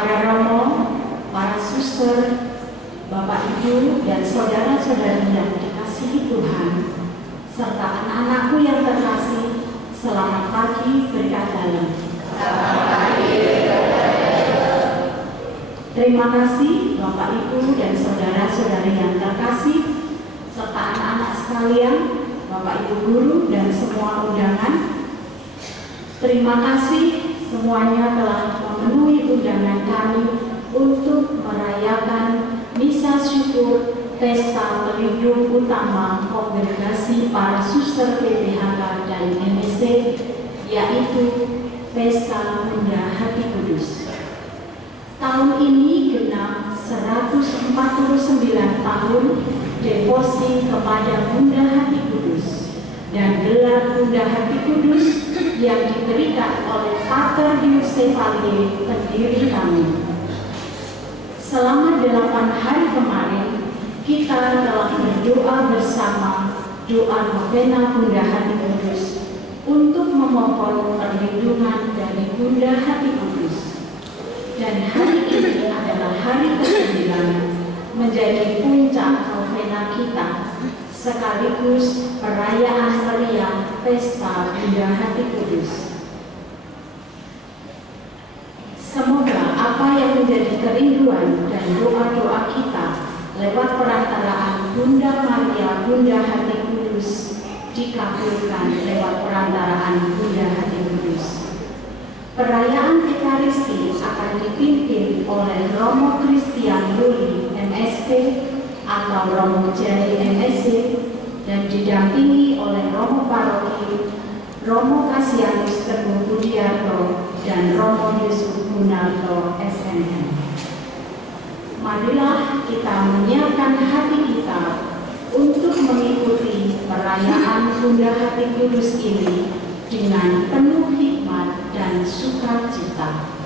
para romo, para suster, Bapak Ibu dan saudara-saudari yang dikasihi Tuhan, serta anak-anakku yang terkasih, selamat pagi berkat dalam. Selamat pagi berkat dalam. Terima kasih Bapak Ibu dan saudara-saudari yang terkasih, serta anak-anak sekalian, Bapak Ibu guru dan semua undangan. Terima kasih semuanya telah memenuhi undangan kami untuk merayakan misa syukur Pesta Pelindung Utama Kongregasi Para Suster PPHK dan MSC, yaitu Pesta Bunda Hati Kudus. Tahun ini genap 149 tahun devosi kepada Bunda Hati Kudus dan gelar Bunda Hati Kudus yang diberikan oleh Pater Pius Chevalier, pendiri kami. Selama 8 hari kemarin, kita telah berdoa bersama doa novena Bunda Hati Kudus untuk memohon perlindungan dari Bunda Hati Kudus. Dan hari ini adalah hari ke-9 menjadi puncak novena kita, sekaligus perayaan meriah Pesta Bunda Hati Kudus. Semoga apa yang menjadi kerinduan dan doa-doa kita lewat perantaraan Bunda Maria Bunda Hati Kudus dikabulkan lewat perantaraan Bunda Hati Kudus. Perayaan Ekaristi akan dipimpin oleh Romo Christian Luli MSP atau Romo Jai MSc dan didampingi oleh Romo Paroki Romo Kasianus Teguh Budiarto dan Romo Yusuf Munarto SNM. Marilah kita menyiapkan hati kita untuk mengikuti perayaan Bunda Hati Kudus ini dengan penuh hikmat dan sukacita.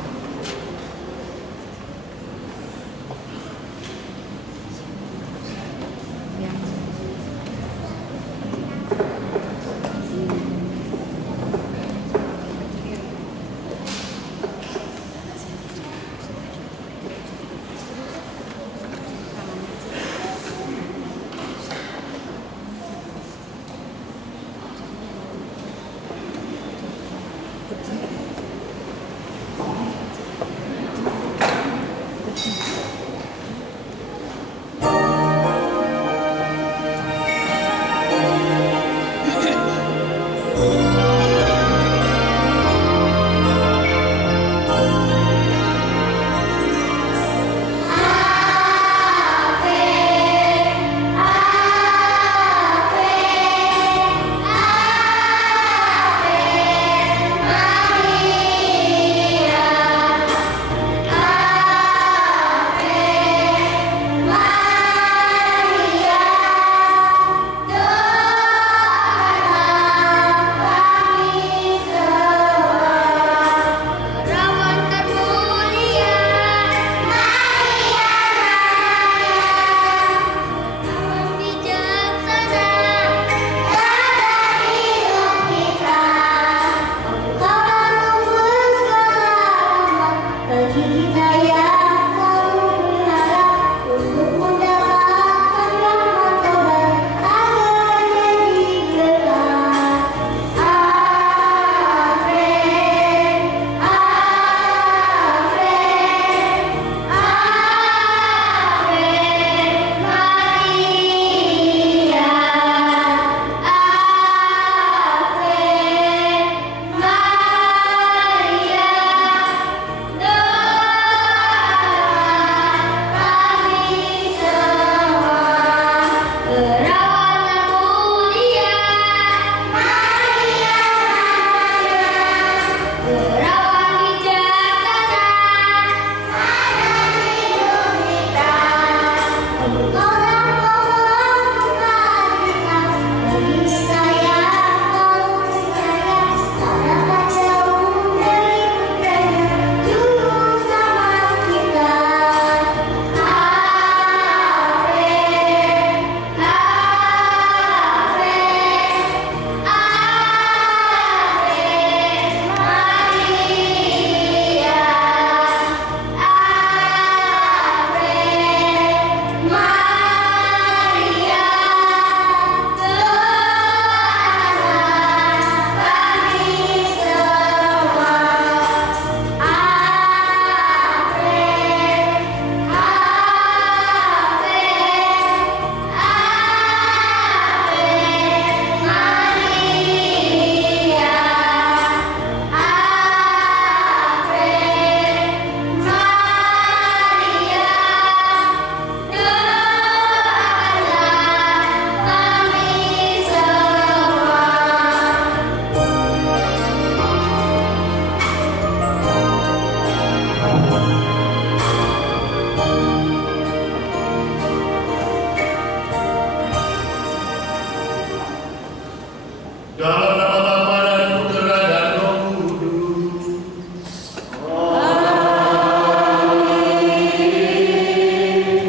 Dalam nama Bapa dan Putra dan Roh Kudus.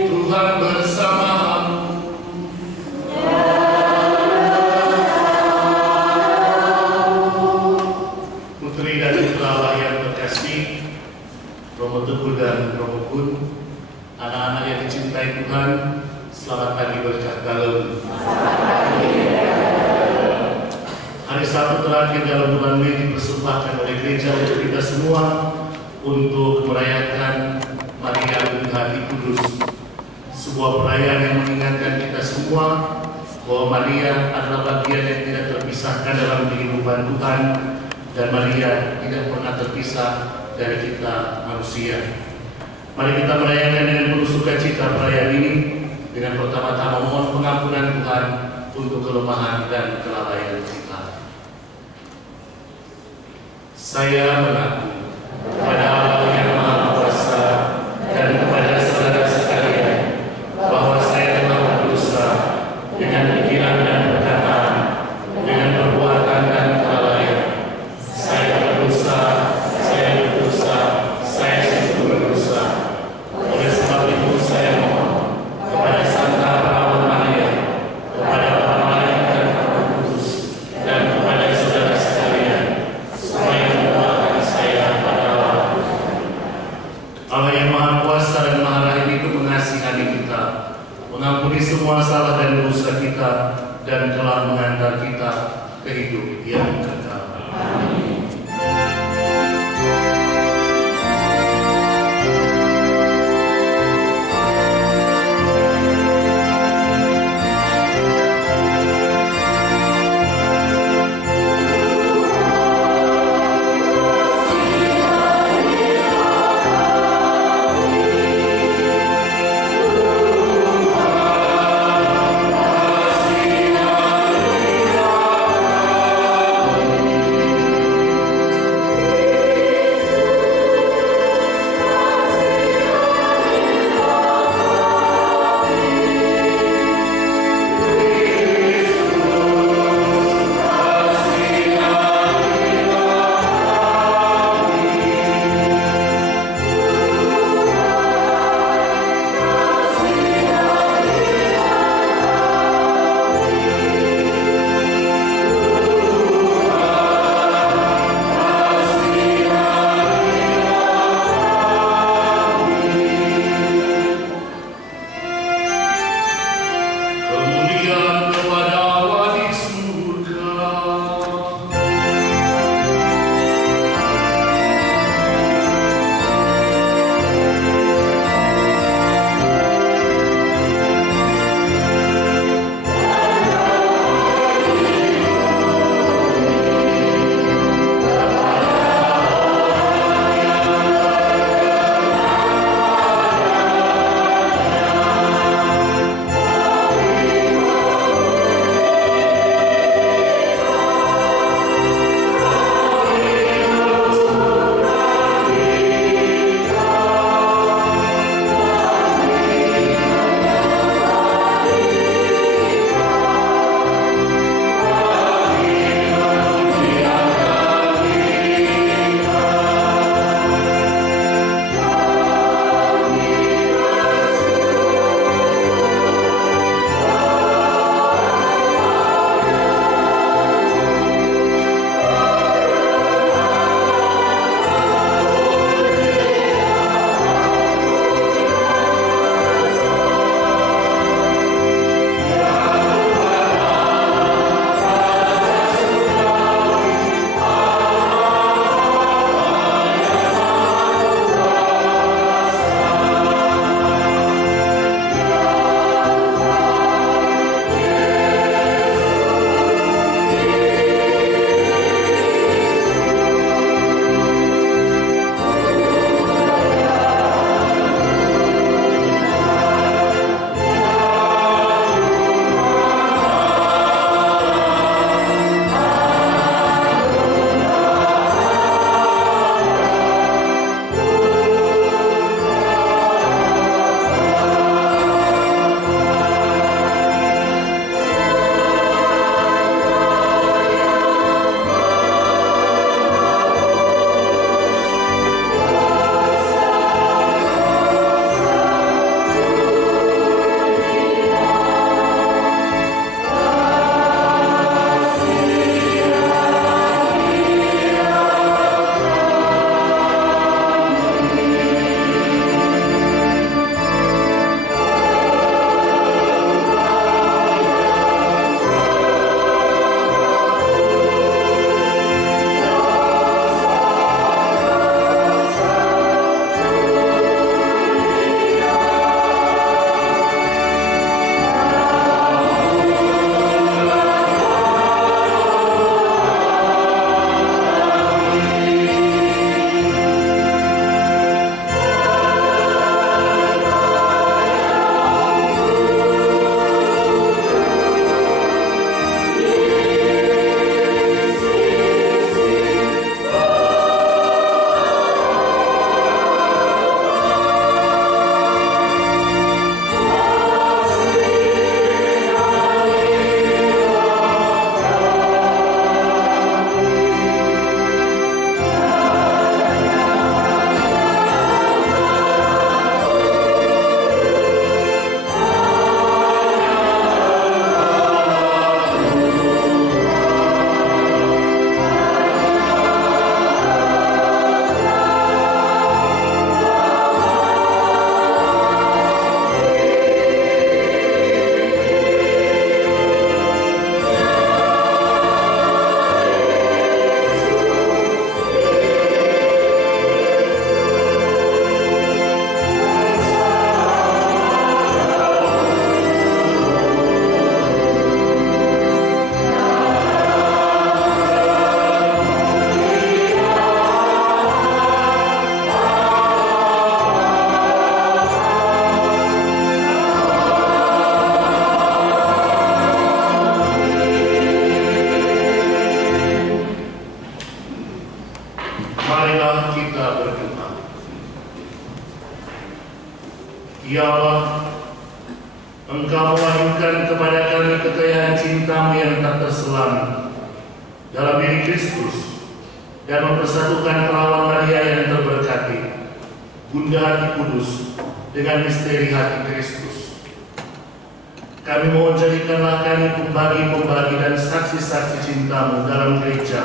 Tuhan bersamamu. Putri dan putra Allah yang terkasih, Romo Teguh dan Romo Kun, anak-anak yang dicintai Tuhan, selamat pagi berkat dalam. Hari Sabtu terakhir dalam bulan Mei dipersembahkan oleh gereja untuk kita semua untuk merayakan Maria Bunda Hati Kudus. Sebuah perayaan yang mengingatkan kita semua bahwa Maria adalah bagian yang tidak terpisahkan dalam kehidupan Tuhan dan Maria tidak pernah terpisah dari kita manusia. Mari kita merayakan dengan penuh sukacita perayaan ini dengan pertama-tama mohon pengampunan Tuhan untuk kelemahan dan kelalaian kita. Saya mengaku kepada Allah yang Maha Kuasa dan kepada saudara sekalian bahwa saya telah berdosa dengan pikiran dan perkataan, dengan perbuatan dan kelalaian. Saya berdosa, saya sungguh berdosa. Oleh sebab itu saya mohon kepada Santa Perawan Maria, kepada para malaikat dan Roh Kudus, dan kepada saudara sekalian, supaya mendoakan saya pada Allah. Allah yang Maha Kuasa dan Maha Rahim itu mengasihani kita, mengampuni semua salah dan dosa kita, dan telah menghantar kita ke hidup yang kekal. Amin. Amin. karuniakan kepada kami kekayaan cinta-Mu yang tak terselami dalam diri Kristus, dan mempersatukan perawan Maria yang terberkati, Bunda Hati Kudus, dengan misteri hati Kristus. Kami mohon jadikanlah kami pembagi-pembagi dan saksi-saksi cinta-Mu dalam gereja,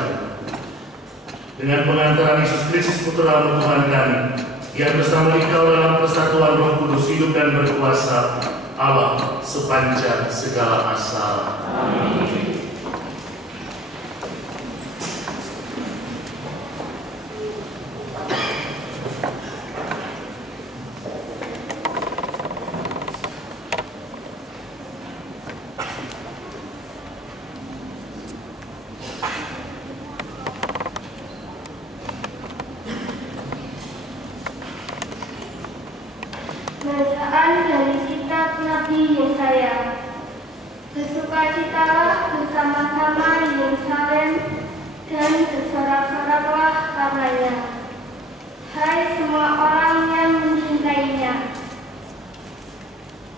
dengan pengantaran Yesus Kristus Putra Tuhan kami, yang bersama Dikau dalam persatuan Roh Kudus hidup dan berkuasa Allah sepanjang segala masa. Amin. Bacaan dari kitab Nabi Yesaya. Bersukacitalah bersama-sama Yerusalem dan bersorak-soraklah karenanya. Hai semua orang yang mencintainya,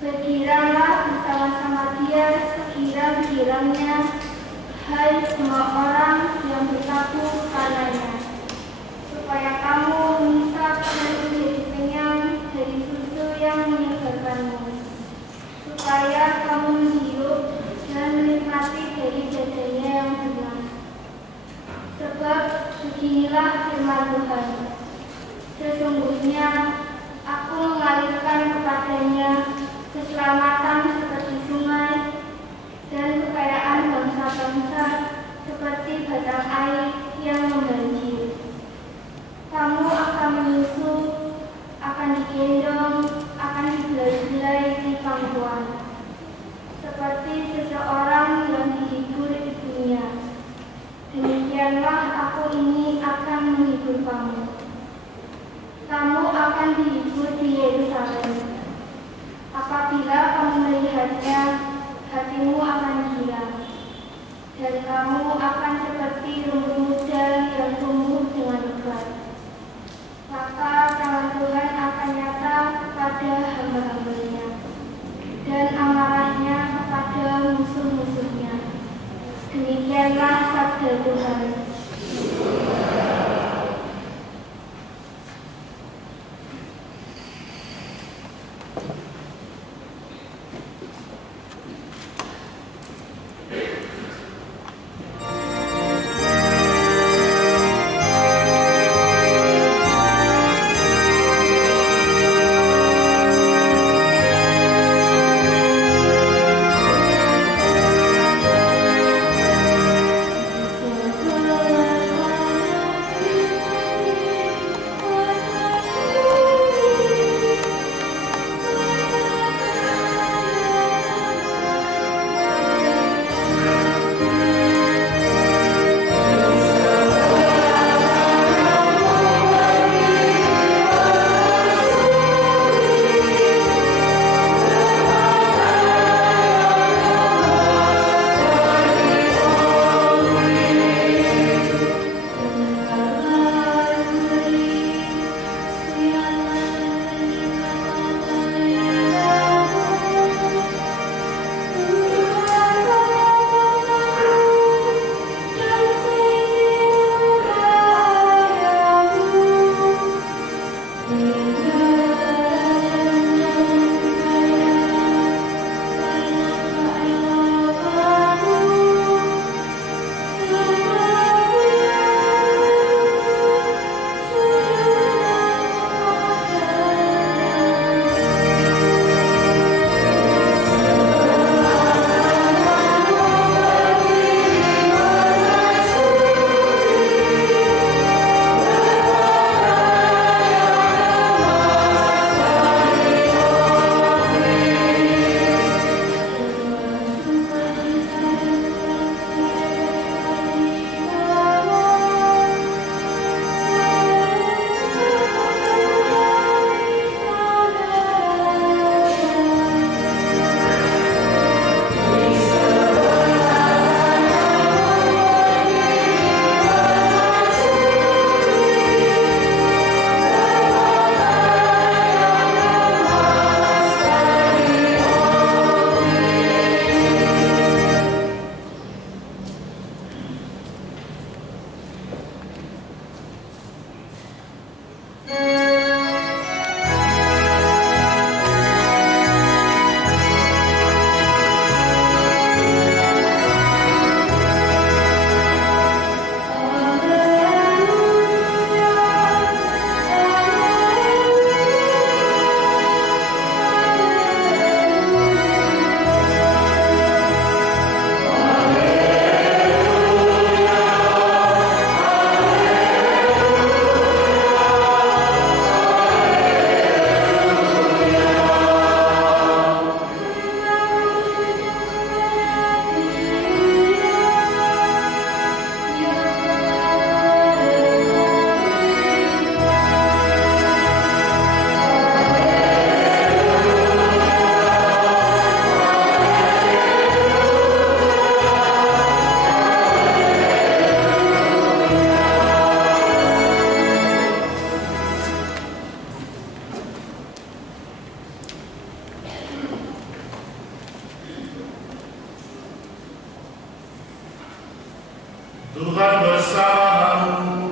bergiranglah bersama-sama Dia segirang-girangnya. Hai semua orang yang berlaku karenanya, supaya kamu mengisap dan menjadi kenyang dari susu yang menyegarkanmu, supaya kamu menghirup dan menikmati dari dadanya yang benar. Sebab beginilah firman Tuhan, sesungguhnya Aku mengalirkan kepadanya keselamatan seperti sungai, dan kekayaan bangsa-bangsa seperti batang air yang membanjir. Kamu akan menyusu, akan digendong, akan dibelai-belai di pangkuan, seperti seseorang yang dihibur ibunya. Demikianlah Aku ini akan menghibur kamu. Kamu akan dihibur di Yerusalem. Apabila kamu melihatnya, hatimu akan gila, dan kamu akan seperti rumput muda yang tumbuh dengan lebat. Maka tangan Tuhan akan nyata kepada hamba-hambanya, dan amarahnya kepada musuh-musuhnya. Demikianlah sabda Tuhan. Sebab Tuhan bersamamu.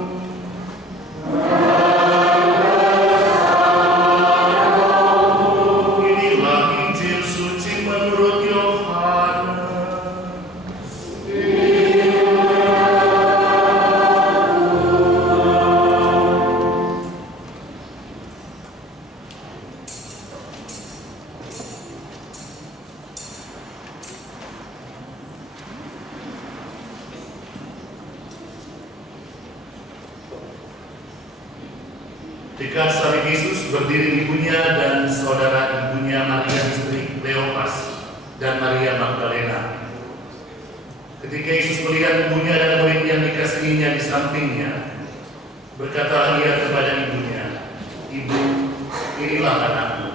Inilah Injil suci menurut Yohanes. Dekat salib Yesus berdiri ibunya dan saudara ibunya Maria istri Kleopas dan Maria Magdalena. Ketika Yesus melihat ibunya dan murid yang dikasihinya di sampingnya, berkatalah ia kepada ibunya, "Ibu, inilah anakmu."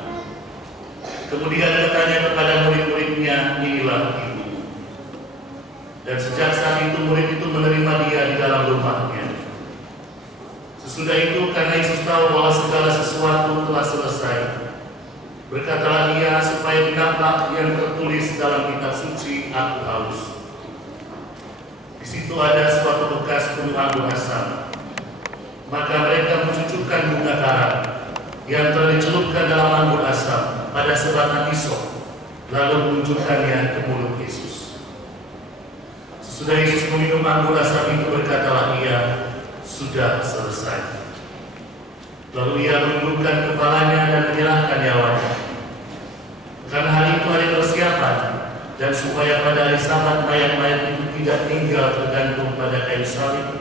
Kemudian bertanya kepada murid-muridnya, "Inilah ibu." Dan sejak saat itu murid itu menerima dia di dalam rumahnya. Sesudah itu, karena Yesus tahu bahwa segala sesuatu telah selesai, berkatalah ia, supaya genaplah yang tertulis dalam kitab suci, "Aku haus." Di situ ada suatu bekas penuh anggur asam. Maka mereka mencucukkan bunga karat yang telah dicelupkan dalam anggur asam pada sebatang hisop, lalu menunjukkannya ke mulut Yesus. Sesudah Yesus meminum anggur asam itu, berkatalah ia, "Sudah selesai." Lalu ia menundukkan kepalanya dan menyerahkan nyawanya. Karena hari itu hari persiapan, dan supaya pada hari Sabat mayat-mayat itu tidak tinggal tergantung pada kayu salib,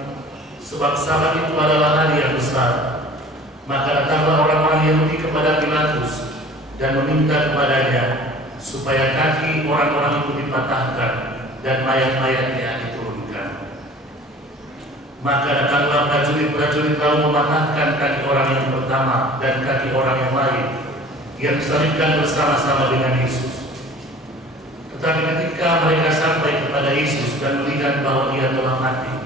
sebab Sabat itu adalah hari yang besar, maka datanglah orang-orang Yahudi kepada Pilatus dan meminta kepadanya supaya kaki orang-orang itu dipatahkan dan mayat-mayatnya diturunkan. Maka datanglah prajurit-prajurit lalu mematahkan kaki orang yang pertama dan kaki orang yang lain yang disalibkan bersama-sama dengan Yesus. Tetapi ketika mereka sampai kepada Yesus dan melihat bahwa ia telah mati,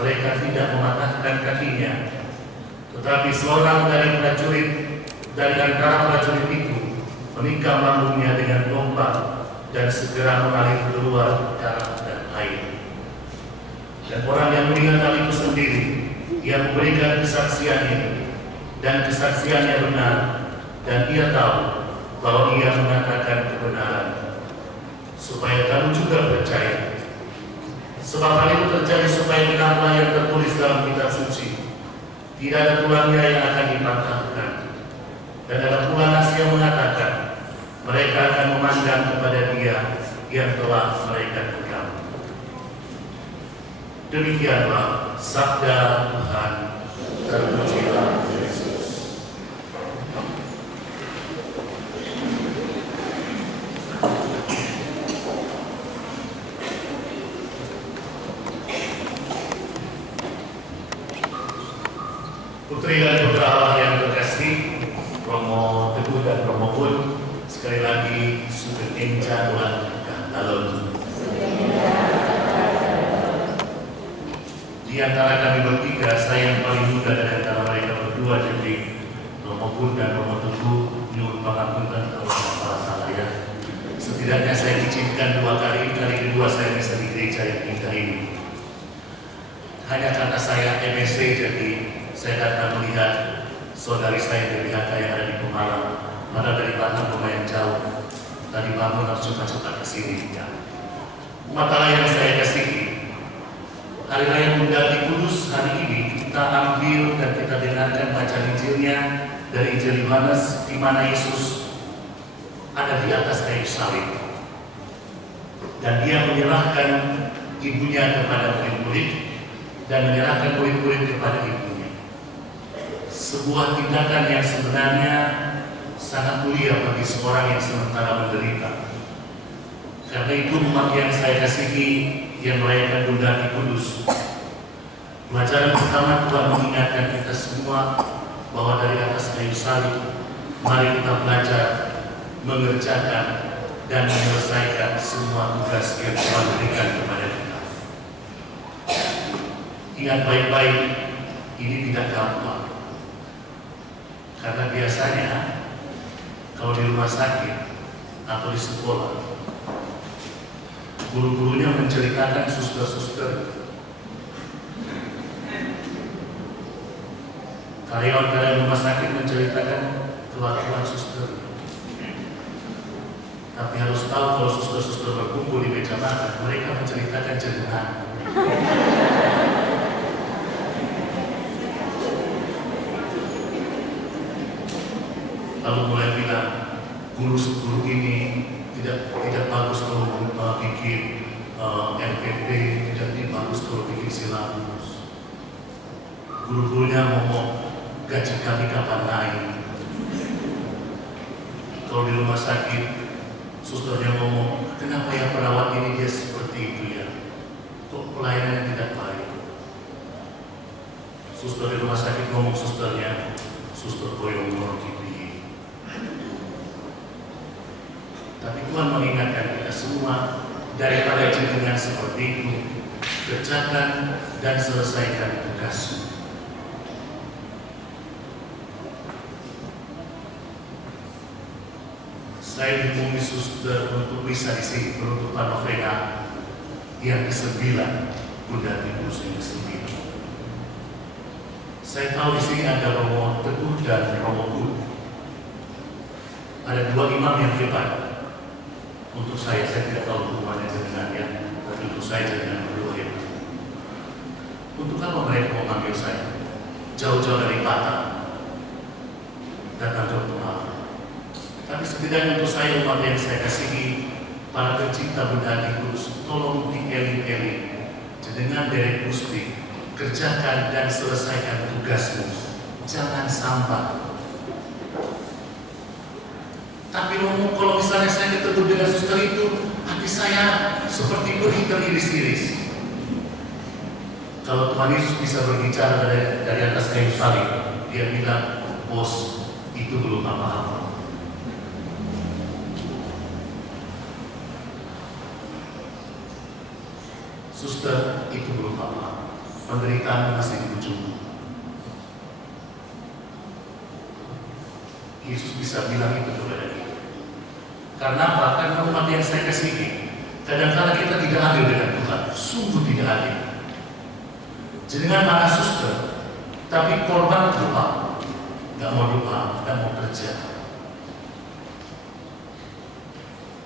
mereka tidak mematahkan kakinya. Tetapi seorang dari antara prajurit itu menikam lambungnya dengan tombak dan segera mengalir keluar darah dan air. Dan orang yang melihat hal itu sendiri, ia memberikan kesaksian ini, dan kesaksiannya benar, dan ia tahu bahwa ia mengatakan kebenaran, supaya kamu juga percaya. Sebab hal itu terjadi supaya genaplah yang tertulis dalam kitab suci, tidak ada tulangnya yang akan dipatahkan. Dan ada pula nas yang mengatakan, mereka akan memandang kepada dia yang telah mereka tikam. Demikianlah sabda Tuhan. Terpujilah Yesus. Putri dan putra Allah yang terkasih, Romo Teguh dan Romo Pun, sekali lagi sudah enca Tuhan dalam. Di antara kami bertiga, saya yang paling muda dari antara mereka berdua, jadi Romo Pun dan Romo Teguh nyuruh pangapunten kalau salah salah ya. Setidaknya saya diizinkan 2 kali, kali kedua saya bisa di gereja yang indah ini. Hanya karena saya MSc, jadi saya datang melihat saudari saya dari HK yang ada di Pemalang, padahal dari Batam lumayan jauh. Tadi bangun harus cepat-cepat ke sini. Ya. Umat Allah yang saya kasihi, Hari Raya Bunda Kudus hari ini kita ambil dan kita dengarkan bacaan Injilnya dari Injil Yohanes, di mana Yesus ada di atas kayu salib dan dia menyerahkan ibunya kepada murid-murid dan menyerahkan murid-murid kepada ibunya. Sebuah tindakan yang sebenarnya sangat mulia bagi seorang yang sementara menderita. Karena itu umat yang saya kasihi, yang merayakan Bunda Kudus, pelajaran pertama Tuhan mengingatkan kita semua bahwa dari atas kayu salib, mari kita belajar mengerjakan dan menyelesaikan semua tugas yang Tuhan berikan kepada kita. Ingat baik-baik, ini tidak gampang. Karena biasanya kalau di rumah sakit atau di sekolah, guru-gurunya menceritakan suster-suster Karyawan-karyawan rumah sakit menceritakan kelakuan suster. Tapi harus tahu kalau suster-suster berkumpul di meja makan, mereka menceritakan cerita. Lalu mulai bilang, guru ini tidak bagus kalau bikin RPP, tidak bagus kalau bikin silabus. Guru-gurunya ngomong, gaji kami kapan naik? Kalau di rumah sakit, susternya ngomong, kenapa ya perawat ini dia seperti itu ya? Kok pelayanannya tidak baik? Suster di rumah sakit ngomong susternya, suster boyong ngorok. Tapi Tuhan mengingatkan kita semua, daripada jenengan seperti itu, kerjakan dan selesaikan tugasmu. Saya dihubungi suster untuk bisa isi penutupan novena yang ke-9, Bunda Tibus yang ke-9. Saya tahu di sini ada Romo Teguh dan Romo Gud. Ada dua imam yang hebat. Untuk saya tidak tahu hubungannya dengan ya, tapi untuk saya dengan berdua hebat. Untuk apa mereka memanggil saya? Jauh-jauh dari Batam, datang ke Tuhan. Tapi setidaknya untuk saya, umat yang saya kasihi, para pecinta Bunda Kudus, tolong dieling-eling, dengan derek Gusti, kerjakan dan selesaikan tugasmu. Jangan sampai. Tapi kalau misalnya saya ketemu dengan suster itu, hati saya seperti berhitam iris-iris. Kalau Tuhan Yesus bisa berbicara dari atas kayu salib, dia bilang, bos, itu belum apa-apa. Suster, itu belum apa-apa. Penderitaan masih di ujung. Yesus bisa bilang itu kepada kita. Karena apa? Karena umat yang saya kasihi, kadang-kadang kita tidak adil dengan Tuhan, sungguh tidak adil. Jenengan mana suster, tapi korban doa, nggak mau doa, nggak mau kerja.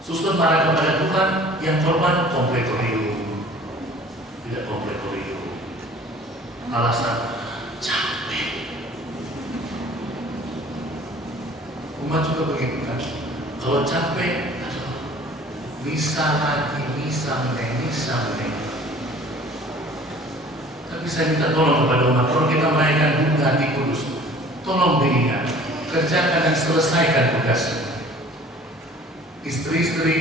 Suster marah kepada Tuhan, yang korban kompletorium, tidak kompletorium. Alasan capek. Umat juga begitu kan? Kalau capek, bisa lagi, bisa meneng. Tapi saya minta tolong kepada umat, kalau kita merayakan Bunda Hati Kudus, tolong diingat, kerjakan dan selesaikan tugasmu. Istri-istri,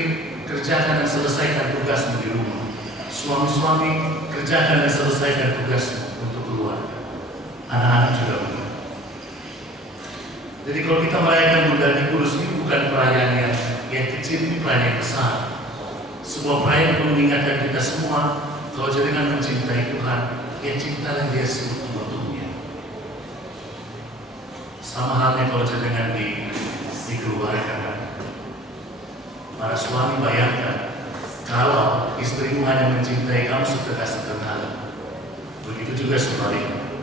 kerjakan dan selesaikan tugasmu di rumah. Suami-suami, kerjakan dan selesaikan tugasmu untuk keluarga. Anak-anak juga begitu. Jadi kalau kita merayakan Bunda Hati Kudus ini bukan perayaan yang kecil, ini perayaan yang besar. Sebuah perayaan yang mengingatkan kita semua, kalau jenengan mencintai Tuhan, ya cintalah Dia seutuh-utuhnya. Sama halnya kalau jenengan dikeluarkan. Para suami bayangkan, kalau istrimu hanya mencintai kamu setengah-setengah, begitu juga sebaliknya.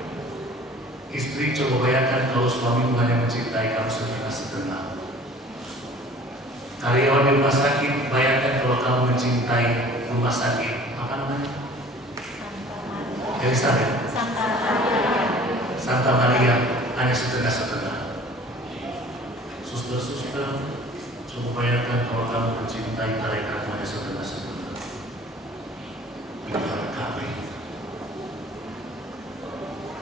Istri, coba bayangkan kalau suamimu hanya mencintai kamu setengah-setengah. Karyawan di rumah sakit, bayangkan kalau kamu mencintai rumah sakit. Apa namanya? Elizabeth. Santa Maria hanya setengah-setengah. Suster-suster, coba bayangkan kalau kamu mencintai tarekat hanya setengah-setengah. Itu harus kami.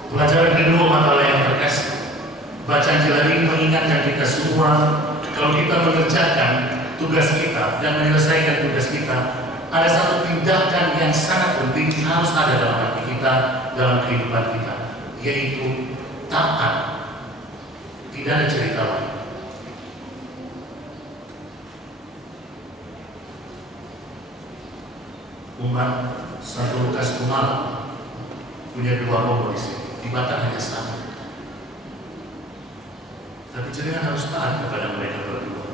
Pelajaran kedua makalah yang terkasih. Bacaan jalan ini mengingatkan kita semua, kalau kita mengerjakan tugas kita dan menyelesaikan tugas kita, ada satu tindakan yang sangat penting harus ada dalam hati kita, dalam kehidupan kita, yaitu taat. Tidak ada cerita lain. Umat Santo Lukas Kumala punya dua romo di sini. Di Batam hanya satu. Tapi jenengan harus taat kepada mereka berdua.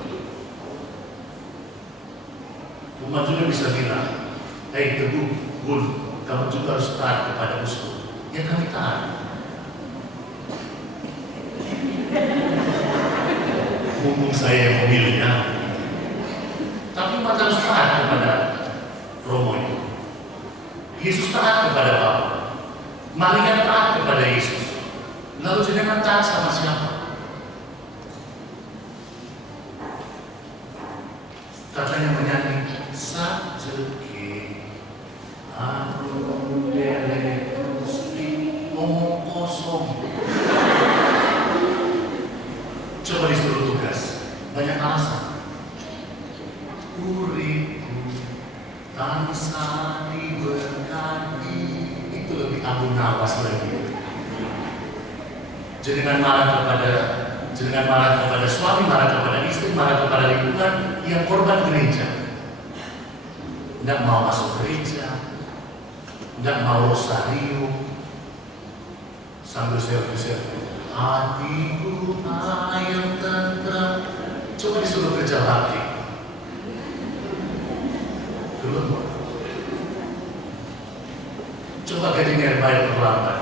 Umat juga bisa bilang, hei Teguh, Gun, kamu juga harus taat kepada uskup. Ya kami taat. mumpung saya yang memilih ya. Tapi umat harus taat kepada Romo itu. Yesus taat kepada Bapa. Maria taat kepada Yesus. Lalu jenengan taat sama siapa? Katanya menyanyi sajeki aku dele Gusti ngomong kosong. Coba disuruh tugas, banyak alasan. Uriku tansah diberkati, itu lebih agung nawas lagi. Jangan marah kepada suami, marah kepada istri, marah kepada lingkungan yang korban gereja. Tidak mau masuk gereja, tidak mau rosario, sambil selfie. Hatiku ayam tentram. Coba disuruh kerja bakti. Belum. Coba gajinya bayar terlambat.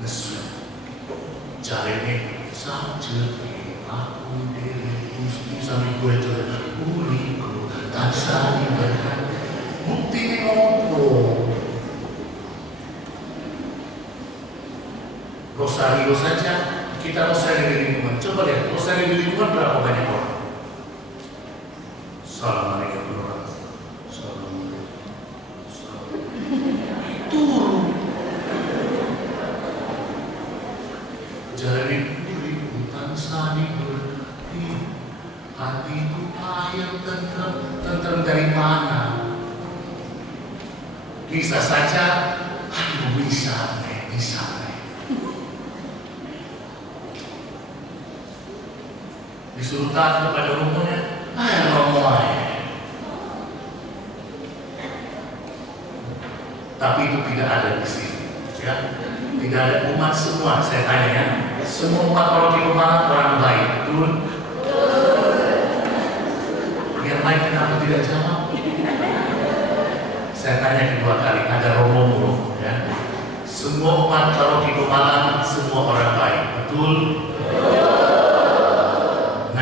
Nesu. Caranya saja aku diri Gusti sambil gue coba uriku tansah diberkati. Buktinya ngomong. Rosario saja, kita rosario di lingkungan. Coba lihat, rosario di lingkungan berapa banyak orang? Assalamualaikum warahmatullahi wabarakatuh. Turun. Jadi diriku tansah diberkati, hatiku ayam tentram dari mana? Bisa saja, aduh bisa. Disuruh taat kepada romonya, romo tapi itu tidak ada di sini, ya. Tidak ada umat semua. Saya tanya ya, semua umat paroki Pemalang orang baik, betul? Yang lain kenapa tidak jawab? Saya tanya kedua kali, ada romo mulu, ya. Semua umat paroki Pemalang semua orang baik, betul?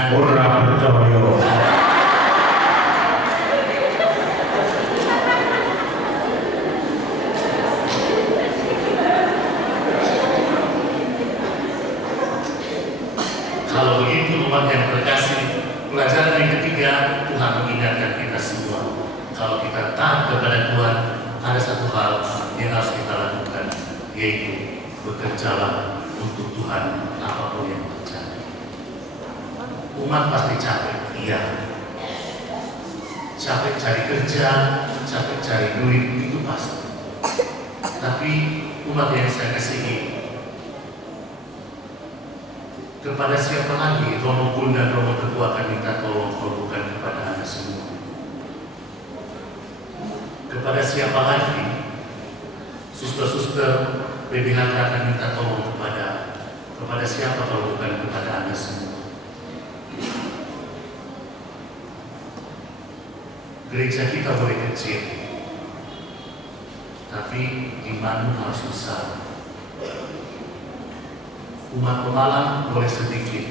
Ora percaya. Kalau begitu umat yang terkasih, pelajaran yang ketiga, Tuhan mengingatkan kita semua. Kalau kita taat kepada Tuhan, ada satu hal yang harus kita lakukan, yaitu bekerjalah untuk Tuhan apapun yang terjadi. Umat pasti capek, iya. Capek cari kerja, capek cari duit, itu pasti. Tapi umat yang saya kasihi, kepada siapa lagi Romo Pun dan Romo Tetua akan minta tolong kalau bukan kepada Anda semua? Kepada siapa lagi suster-suster PBHK akan minta tolong kepada siapa kalau bukan kepada Anda semua? Gereja kita boleh kecil, tapi iman harus besar. Umat Pemalang boleh sedikit,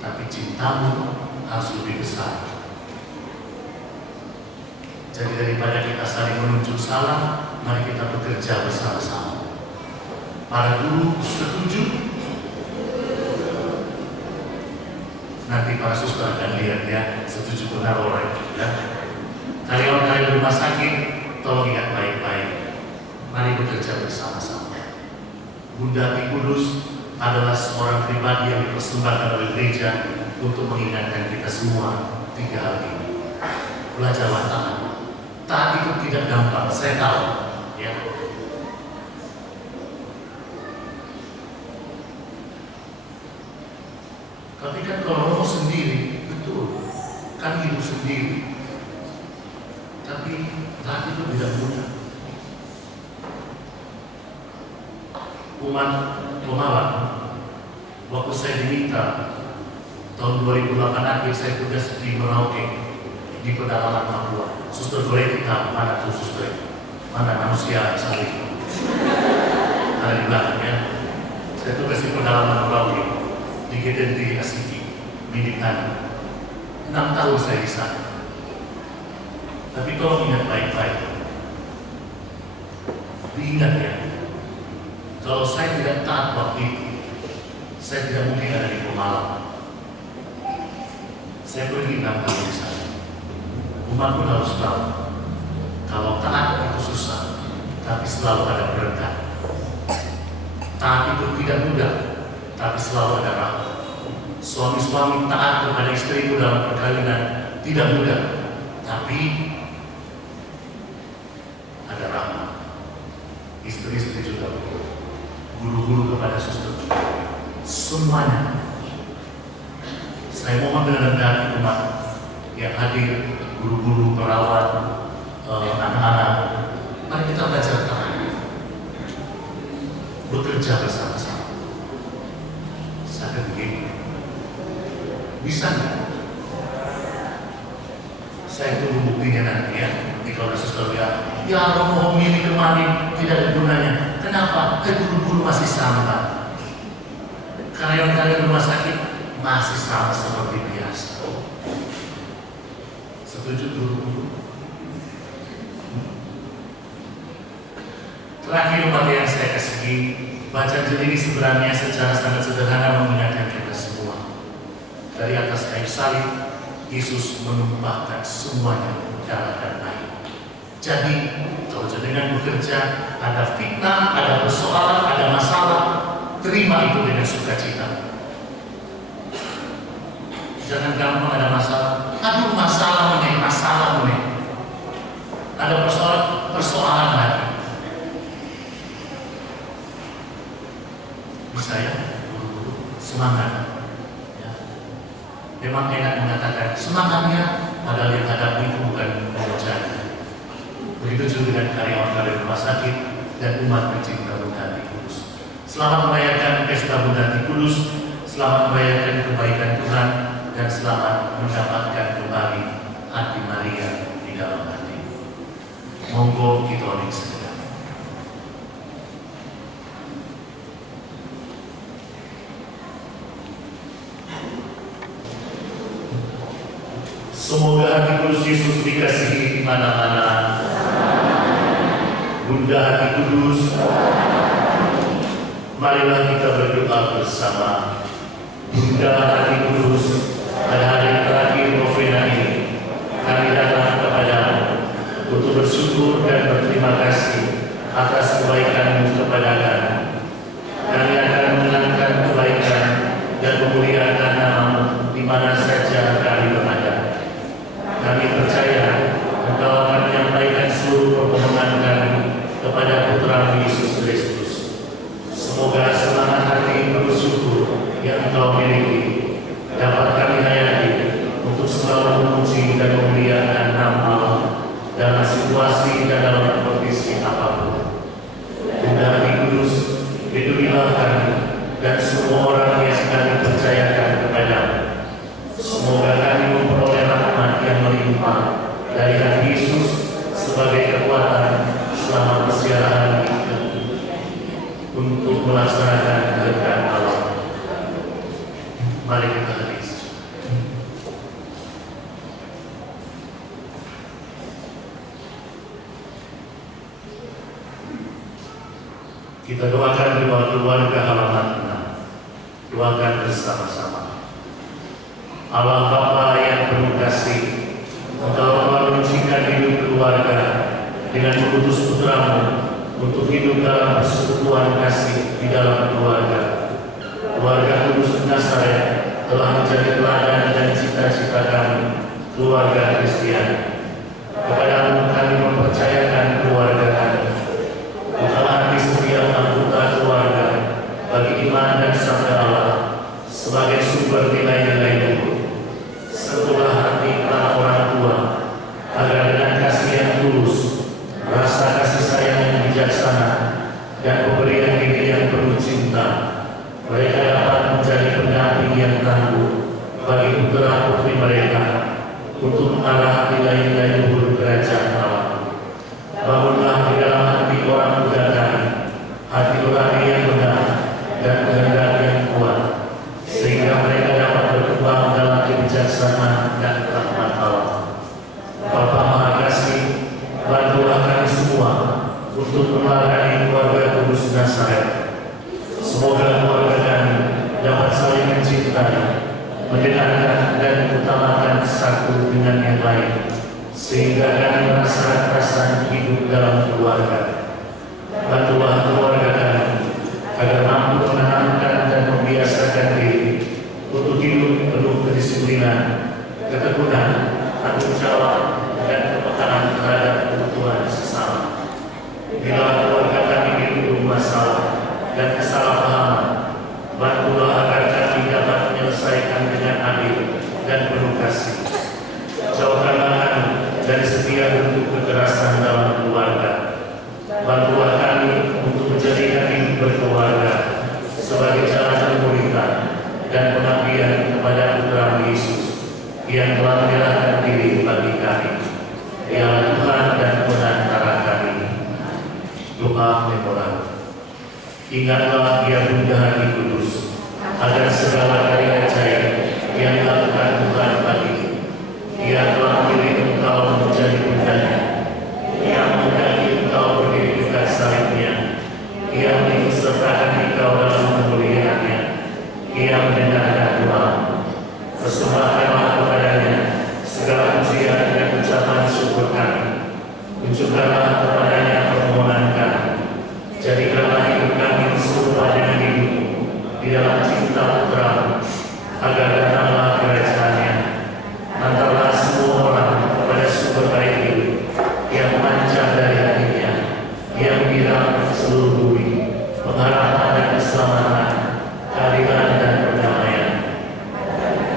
tapi cintamu harus lebih besar. Jadi daripada kita saling menunjuk salah, mari kita bekerja bersama-sama. Para guru setuju? Nanti para suster akan lihat ya, setuju benar orang ya. Karyawan-karyawan rumah sakit, tolong ingat baik-baik. Mari bekerja bersama-sama. Bunda Ti Kudus adalah seorang pribadi yang dipersembahkan oleh gereja untuk mengingatkan kita semua 3 hal ini. Belajarlah taat. Taat itu tidak gampang, saya tahu. Ya. Tapi kan kalau roh sendiri, betul, kan hidup sendiri. Tapi taat itu tidak mudah. Umat Pemalang, waktu saya diminta tahun 2008 akhir saya tugas di Merauke, di pedalaman Papua. Suster boleh kita mana tuh suster? Mana manusia saling? Ada di belakang ya. Saya tugas di pedalaman Merauke, di GDNT Asiki. pendidikan. 6 tahun saya di sana. Tapi tolong ingat baik-baik. Diingat ya, kalau saya tidak taat waktu itu, saya tidak mungkin ada di Pemalang. Saya pergi 6 tahun di sana. Umat pun harus tahu, kalau taat itu susah, tapi selalu ada berkat. Taat itu tidak mudah, tapi selalu ada rahmat. Suami-suami taat kepada istriku dalam perkawinan tidak mudah, tapi ada rahmat. Istri-istri juga, guru-guru kepada suster, semuanya. Saya mohon dengan rendah umat yang hadir, guru-guru, perawat, anak-anak, mari kita belajar taat, bekerja bersama-sama. Saya begini, bisa nggak? Saya tunggu buktinya nanti ya. Nanti kalau suster ya mau milih kemana tidak ada gunanya. Kenapa? Guru-guru masih sama. Karyawan-karyawan rumah sakit masih sama seperti biasa. Setuju guru-guru? Terakhir umat yang saya kasih, bacaan ini sebenarnya secara sangat sederhana mengingatkan kita semua. Dari atas kayu salib, Yesus menumpahkan semuanya darah dan air. Jadi, kalau dengan bekerja, ada fitnah, ada persoalan, ada masalah, terima itu dengan sukacita. Jangan gampang ada masalah. Aduh, masalah meneh. Ada persoalan lagi. Bisa ya, semangat. Ya. Memang enak mengatakan semangatnya, padahal yang hadapi itu bukan pekerjaan. Begitu juga dengan karyawan-karyawan rumah sakit dan umat pencinta Bunda Hati Kudus. Selamat merayakan Pesta Bunda Hati Kudus, selamat merayakan kebaikan Tuhan, dan selamat mendapatkan kembali hati Maria di dalam hati. Monggo kita oling sejenak. Semoga hati kudus Yesus dikasihi di mana-mana. Bunda Hati Kudus, marilah kita berdoa bersama. Bunda Hati Kudus, pada hari terakhir novena ini, kami datang kepadamu untuk bersyukur dan berterima kasih atas kebaikan-Mu kepada kami. Kami akan mengenangkan kebaikan dan memuliakan nama-Mu di mana saja kami berada. Kami percaya Engkau akan menyampaikan seluruh permohonan kami kepada Putra Yesus Kristus. Semoga semangat hati bersyukur yang Engkau miliki dapat kami hayati untuk selalu memuji dan memuliakan nama dalam situasi dan dalam kondisi apapun. Bunda Hati Kudus, lindungilah kami dan semua orang yang kami percayakan kepadamu. Semoga kami memperoleh rahmat yang melimpah dari hati Yesus sebagai kekuatan selama persiaran kita untuk melaksanakan kehendak Allah. Mari kita hadis. Kita doakan doa keluarga halaman 6. Doakan bersama-sama. Allah Bapa yang penuh kasih, Engkau telah menyucikan hidup keluarga dengan mengutus Putra-Mu untuk hidup dalam persekutuan kasih di dalam keluarga. Keluarga Kudus Nazaret telah menjadi teladan dan cita-cita kami, keluarga Kristian. Kepadamu kami mempercayakan keluarga kami. Bukalah hati setiap anggota keluarga bagi iman dan sabda Allah sebagai sumber nilai-nilai luhur. Sentuhlah hati para orang tua agar dengan kasih yang tulus, rasa kasih sayang yang bijaksana, dan pemberian diri yang penuh cinta, mereka dapat menjadi pendamping yang tangguh bagi putra-putri mereka untuk mengarah nilai mencintai, mendengarkan dan mengutamakan satu dengan yang lain, sehingga kami merasa perasaan hidup dalam keluarga. Bantulah keluarga kami agar mampu menanamkan dan membiasakan diri untuk hidup penuh kedisiplinan, ketekunan, tanggung jawab, dan kepekaan terhadap kebutuhan sesama. Bila keluarga kami hidup masalah dan kesalahpahaman, bantulah agar kami dapat menyelesaikan dengan adil dan penuh kasih. Jauhkanlah kami dari setiap bentuk kekerasan dalam keluarga. Bantulah kami untuk menjadikan hidup berkeluarga sebagai jalan kemuliaan dan pengabdian kepada Putra Yesus yang telah menyerahkan diri bagi kami. Dialah Tuhan dan penantara kami. Doa memorial. Ingatlah Dia Bunda Hati Kudus, agar segala karya ajaib yang dilakukan Tuhan bagimu. Dia telah memilih engkau menjadi bundanya. Dia menghendaki engkau berdiri dekat salibnya. Dia mengikutsertakan engkau dalam kemuliaannya. Dia mendengarkan doamu. Persembahkanlah kepadanya segala pujian dan ucapan syukur kami. Tunjukkanlah kepadanya permohonan kami. Jadikanlah hidup kami serupa dengan hidupmu di dalam cinta Putra-Mu, agar datanglah kerajaan-Nya. Antarlah semua orang kepada sumber baik hidup yang memancar dari hatinya, yang menyiram seluruh bumi, pengharapan dan keselamatan, keadilan dan perdamaian.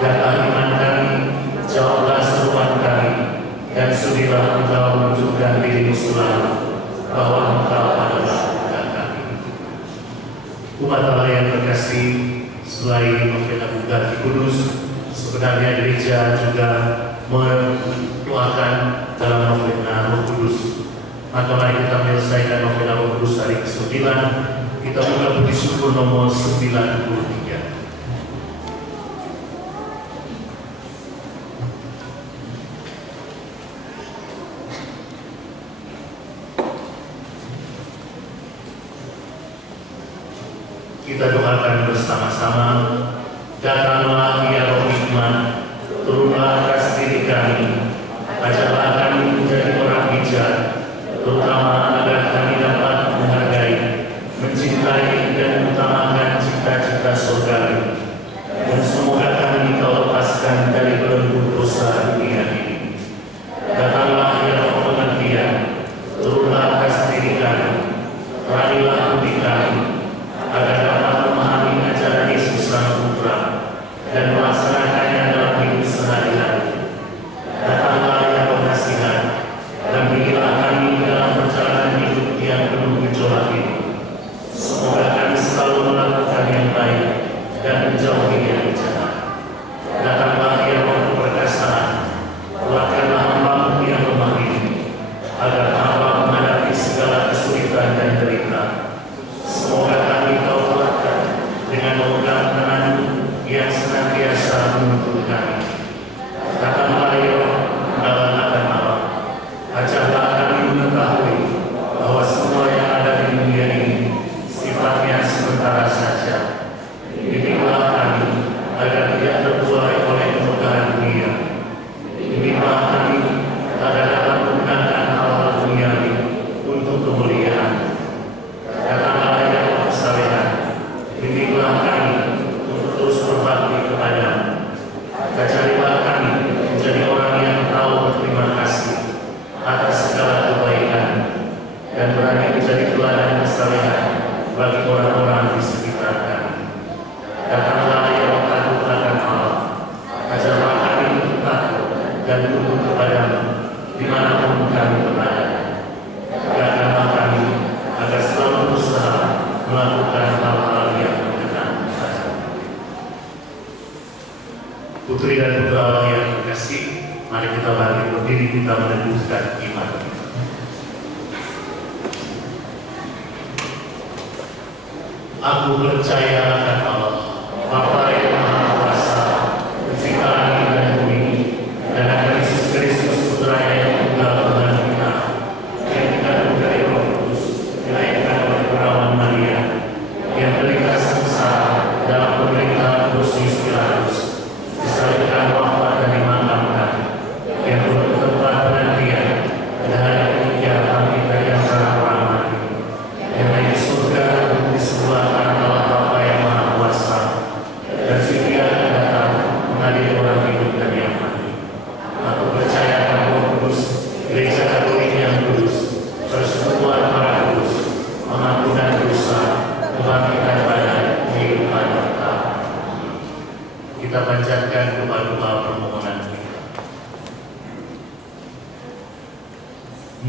Jagalah iman kami, jawablah seruan kami, dan sudilah engkau menunjukkan dirimu selalu bahwa engkau adalah Tuhan kami. Umat Allah yang terkasih, selain novena Bunda Hati Kudus, sebenarnya gereja juga mendoakan dalam novena Roh Kudus. Maka mari kita menyelesaikan novena Roh Kudus hari ke-9. Kita buka puji syukur nomor 93. Kita doakan bersama-sama. Datanglah ya Roh Hikmat, turunlah atas diri kami, ajarlah kami menjadi orang bijak, terutama agar kami dapat menghargai, mencintai dan mengutamakan cita-cita surgawi. Dan semoga kami Kau lepaskan dari belenggu dosa dunia ini. Datanglah ya Roh pengertian, turunlah atas diri kami, terangilah budi kami, agar dapat memahami ajaran Yesus Sang Putra dan melaksanakannya dalam hidup sehari-hari. Datanglah ya Roh kasihan, dampingilah kami dalam perjalanan hidup yang penuh gejolak ini. Semoga kami selalu melakukan yang baik dan menjauhi yang jahat. Datanglah ya Roh keperkasaan, kuatkanlah hamba-Mu yang lemah ini, agar hamba menghadapi segala kesulitan dan derita. Semoga kami Kau kuatkan dengan memegang tangan-Mu yang senantiasa menuntun kami. Datanglah ya Roh dalam akan malam, ajarlah kami mengetahui bahwa semua yang ada di dunia ini sifatnya sementara saja. Bimbinglah kami agar tidak terbuai oleh kemegahan dunia. Bimbinglah kami agar dapat menggunakan hal-hal duniawi untuk kemuliaan. Datanglah ya Roh kesalehan, bimbinglah kami untuk terus berbakti kepada-Mu. Ajarilah kami menjadi orang yang tahu berterima kasih atas segala kebaikan dan berani menjadi teladan kesalehan bagi orang-orang di sekitar kami. Datanglah ya Roh takut akan Allah, ajarlah kami untuk takut dan tunduk kepada-Mu dimanapun kami berada. Gerakanlah kami agar selalu berusaha melakukan hal-hal yang berkenan kepada-Mu. Putri dan putra Allah yang terkasih, mari kita bangkit berdiri, kita meneguhkan iman kita. Aku percaya akan Allah, Bapa yang Maha Kuasa, Pencipta langit dan bumi, dan akan Yesus Kristus Putra-Nya yang tunggal Tuhan kita, yang dikandung dari Roh Kudus, dilahirkan oleh perawan Maria, yang menderita sengsara dalam pemerintahan Pontius Pilatus,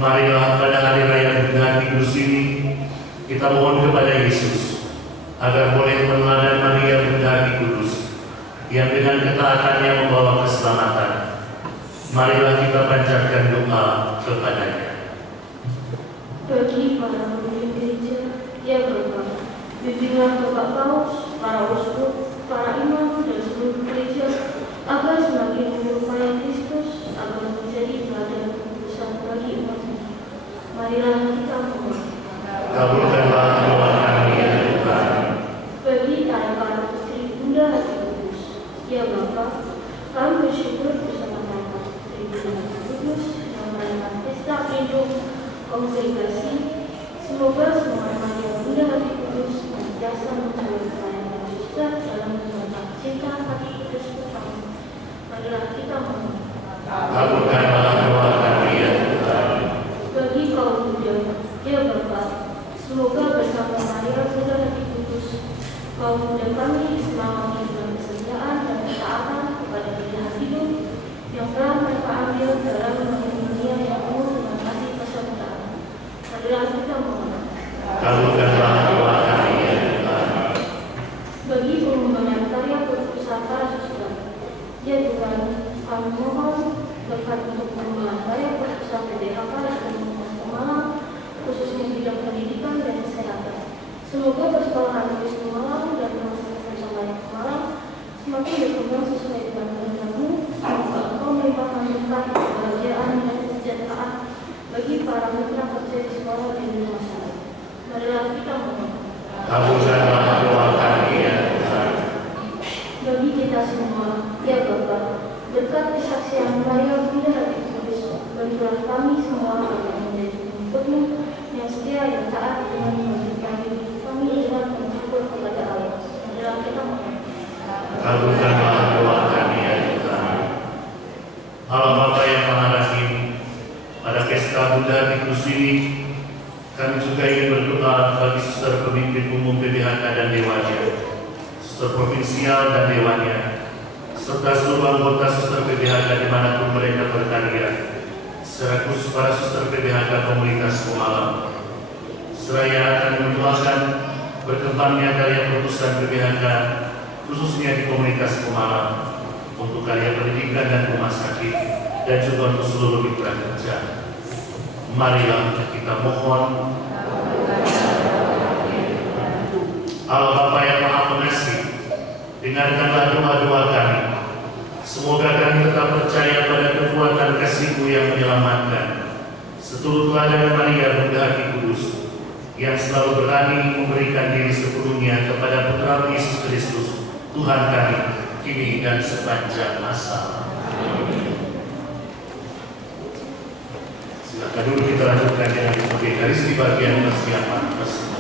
Marilah pada hari raya Bunda Hati Kudus ini kita mohon kepada Yesus agar boleh meneladani Maria Bunda Hati Kudus yang dengan ketaatannya membawa keselamatan. Marilah kita panjatkan doa kepadanya. Bagi para pemimpin gereja, ya Bapa, bimbinglah Bapak Paus, para uskup, para imam, dan seluruh gereja agar semakin menyerupai Kristus, agar menjadi teladan keputusan bagi umatmu. Marilah kita mohon. Kabulkanlah doa kami ya Tuhan. Bagi para putri Bunda Hati Kudus, ya Bapa, kami bersyukur bersama para putri Bunda Hati Kudus yang merayakan pesta pelindung kongregasi. Semoga semua Maria Bunda Hati Kudus senantiasa menjadi pelayan suster dalam menjaga cinta Hati Kudus kami. Marilah kita mohon. Kabulkanlah doa kami ya Tuhan. Bagi kaum muda, ya Bapa, semoga bersama Maria Bunda Hati Kudus, kaum muda kami selamanya dalam kesetiaan dan ketaatan kepada pilihan hidup yang telah mereka ambil dalam dunia yang penuh dengan kasih kesertaan. Marilah kita mohon. Kabulkanlah doa kami ya Tuhan. Bagi pengembangan karya perpustakaan para suster, ya Tuhan, kami mohon berkat untuk pengembangan karya perpustakaan PDHK dan Komunitas Pemalang, khususnya bidang pendidikan dan kesehatan. Semoga persekolahan Kudus Pemalang dan masyarakat lain Pemalang semakin berkembang sesuai dengan kehendak-Mu. Semoga Engkau melimpahkan berkat, kebahagiaan dan kesejahteraan bagi para mitra kerja di sekolah dan di masyarakat. Marilah kita mohon. Kabulkanlah doa kami ya Tuhan. Bagi kita semua, ya Bapa, berkat kesaksian Maria Bunda Hati Kudus, bantulah kami semua agar menjadi pengikut-Mu yang setia dan taat dengan memberikan hidup kami dengan bersyukur kepada Allah. Marilah kita mohon. Kabulkanlah doa kami ya Tuhan. Allah Bapa yang Maha Rahim, pada pesta Bunda Hati Kudus ini kami juga ingin berdoa bagi suster pemimpin umum PBHK dan dewannya, suster provinsial dan dewannya, serta seluruh anggota suster PBHK dimanapun mereka berkarya, secara khusus para suster PBHK komunitas Pemalang. Seraya akan mendoakan berkembangnya karya perpustakaan PBHK, khususnya di komunitas Pemalang, untuk karya pendidikan dan rumah sakit, dan juga untuk seluruh mitra kerja. Marilah kita mohon. Allah Bapa yang Maha Pengasih, dengarkanlah doa-doa kami. Semoga kami tetap percaya pada kekuatan kasih-Mu yang menyelamatkan, seturut teladan Maria Bunda Hati Kudus, yang selalu berani memberikan diri sepenuhnya kepada Putra Yesus Kristus, Tuhan kami, kini dan sepanjang masa. Silakan dulu kita lanjutkan dengan sebagai garis di bagian persiapan tersebut.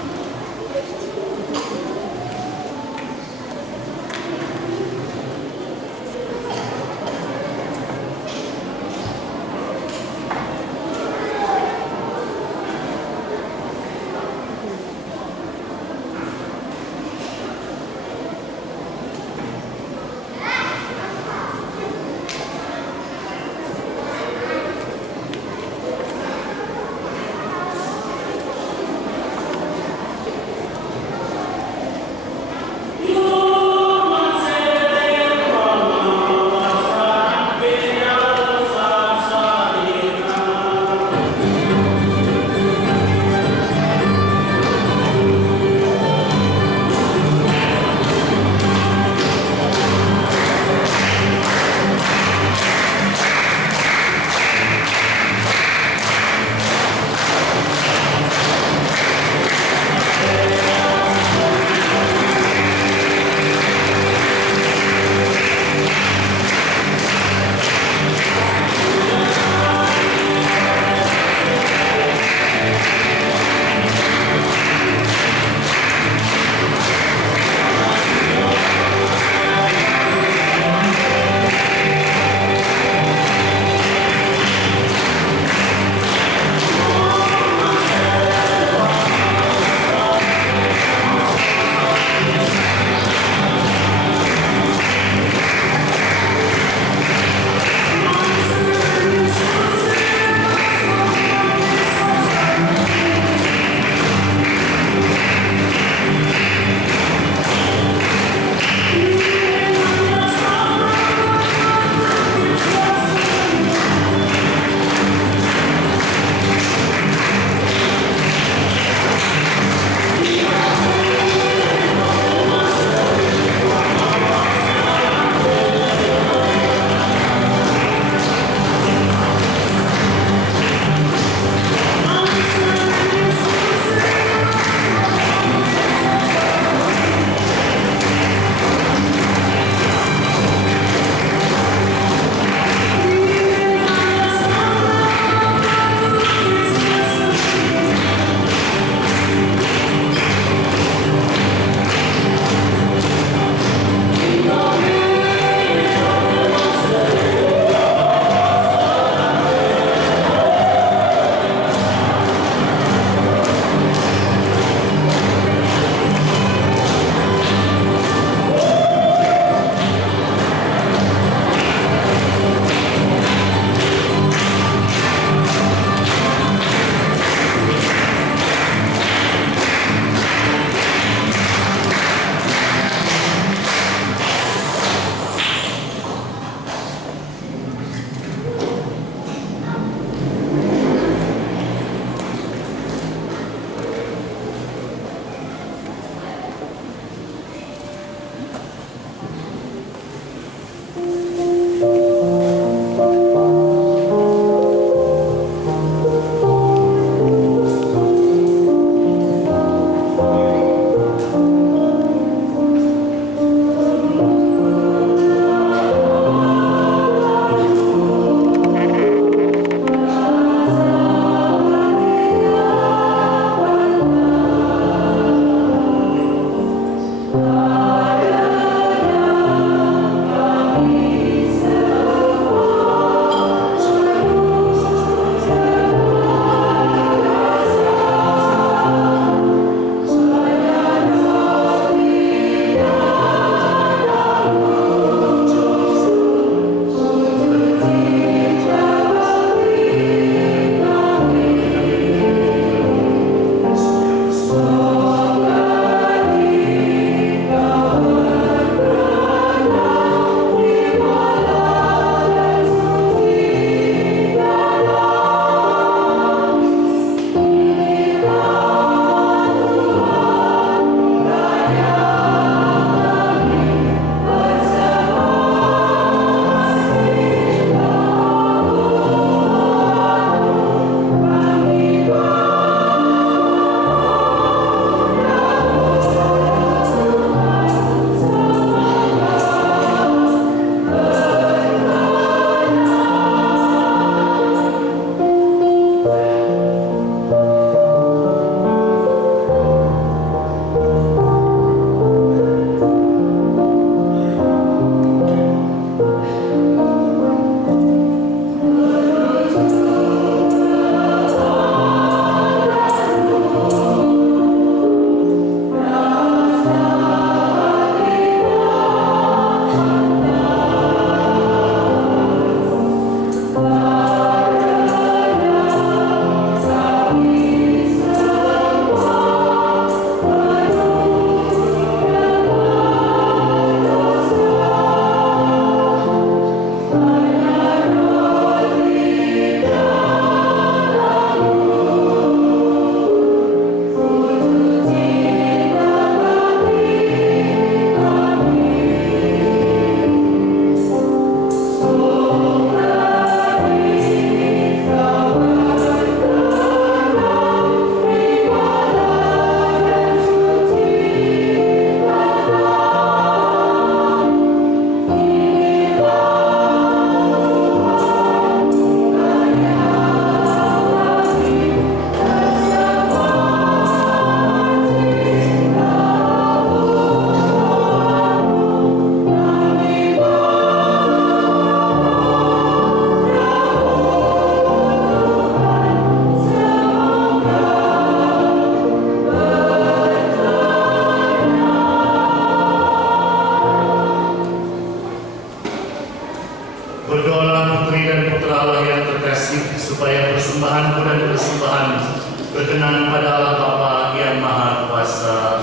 berkenan pada Allah Bapa yang Maha Kuasa.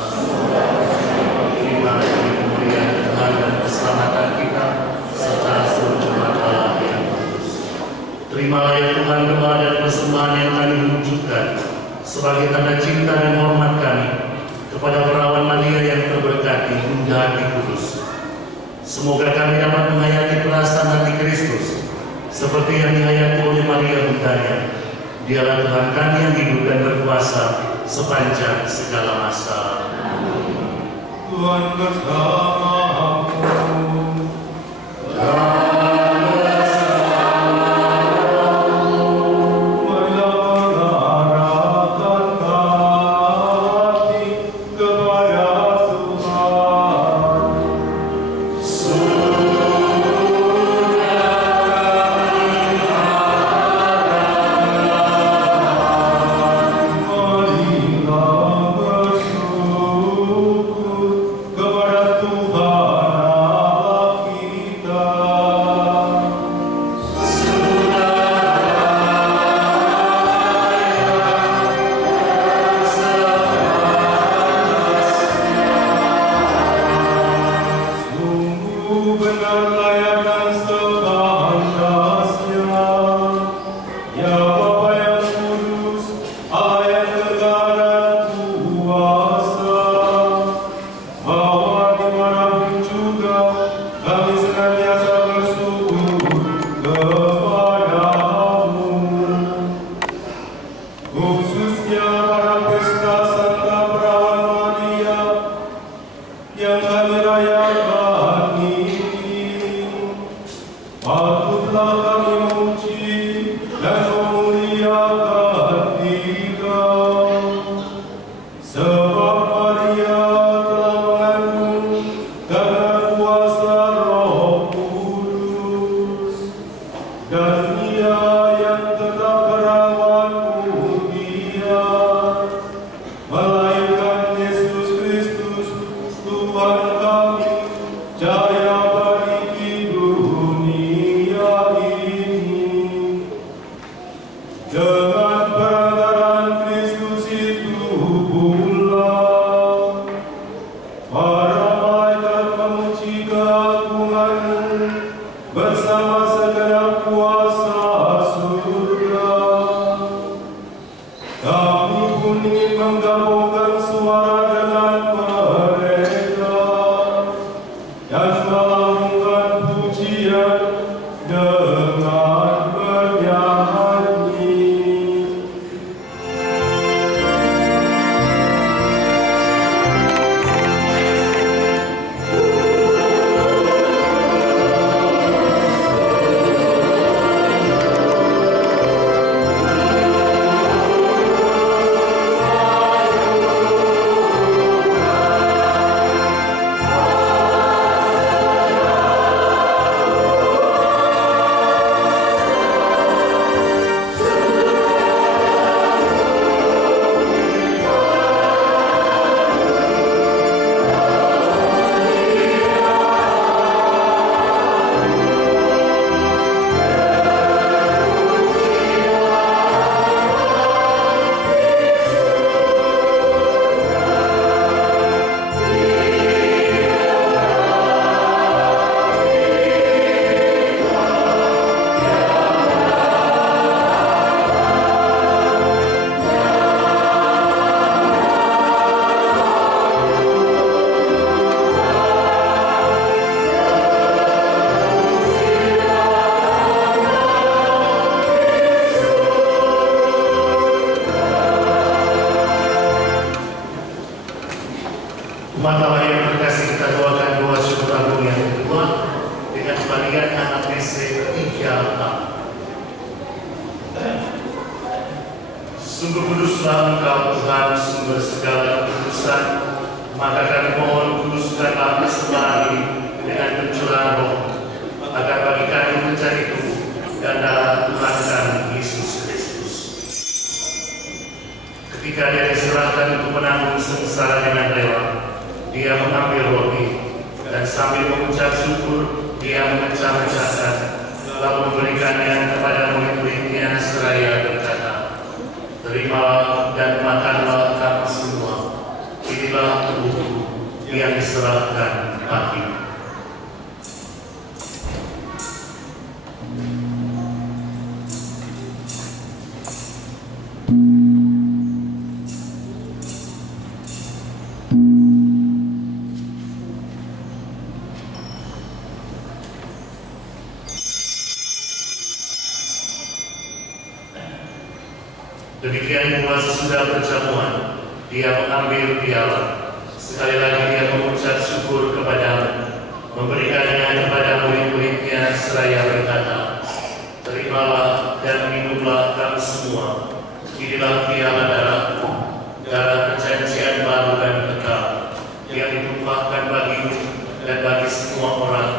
Terima kasih kemuliaan Tuhan dan keselamatan kita serta seluruh jemaat Allah yang kudus. Terimalah ya Tuhan doa dan persembahan yang kami wujudkan sebagai tanda cinta dan hormat kami kepada perawan Maria yang terberkati Bunda Hati Kudus. Semoga kami dapat menghayati perasaan hati Kristus seperti yang dihayati oleh Maria Bundanya. Dialah Tuhan kami yang hidup dan berkuasa sepanjang segala masa. Tuhan bersamamu. Sungguh kuduslah Engkau Tuhan, sumber segala kekudusan. Maka kami mohon kuduskanlah persembahan ini dengan pencurahan Roh, agar bagi kami mencari tubuh dan darah Tuhan kami Yesus Kristus. Ketika Dia diserahkan untuk menanggung sengsara dengan rela, Dia mengambil roti dan sambil mengucap syukur, Dia memecah-mecahkan, lalu memberikannya kepada murid-muridnya seraya berkata, Terimalah dan makanlah kamu semua. Inilah tubuhku yang diserahkan bagimu. Demikian pula sesudah perjamuan, dia mengambil piala. Sekali lagi dia mengucap syukur kepadamu, memberikannya kepada murid-muridnya seraya berkata, terimalah dan minumlah kamu semua. Inilah piala darahku, darah perjanjian baru dan kekal, yang ditumpahkan bagimu dan bagi semua orang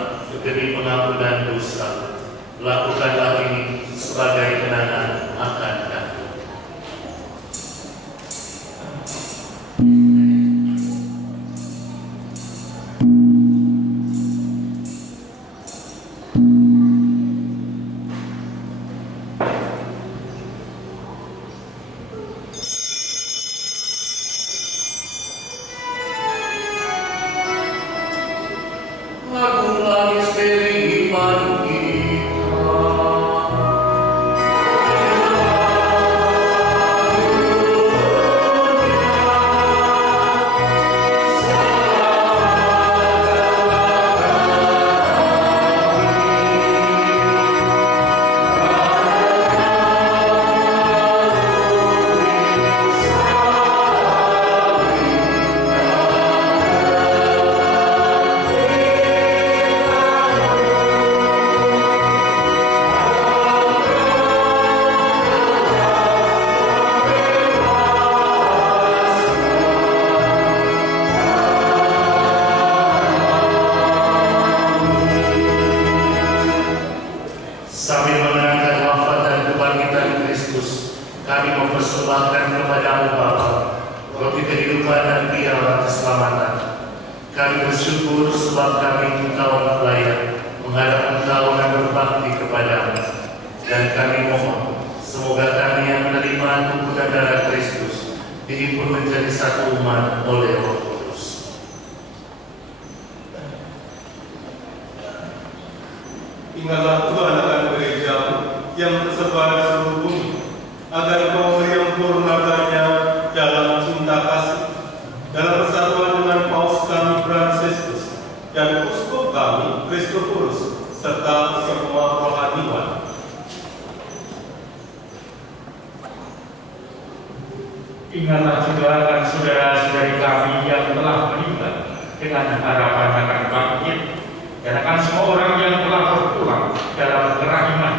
demi pengampunan dosa. Lakukanlah ini sebagai kenangan akan aku. Ingatlah Tuhan akan gereja yang tersebar di seluruh bumi, agar kau menyempurnakannya dalam cinta kasih, dalam persatuan dengan Paus kami Fransiskus dan Uskup kami Kristoforus, serta semua rohaniwan. Ingatlah juga akan saudara-saudari kami yang telah meninggal dengan harapan akan bangkit, dan akan semua orang yang telah berpulang dalam kerahiman.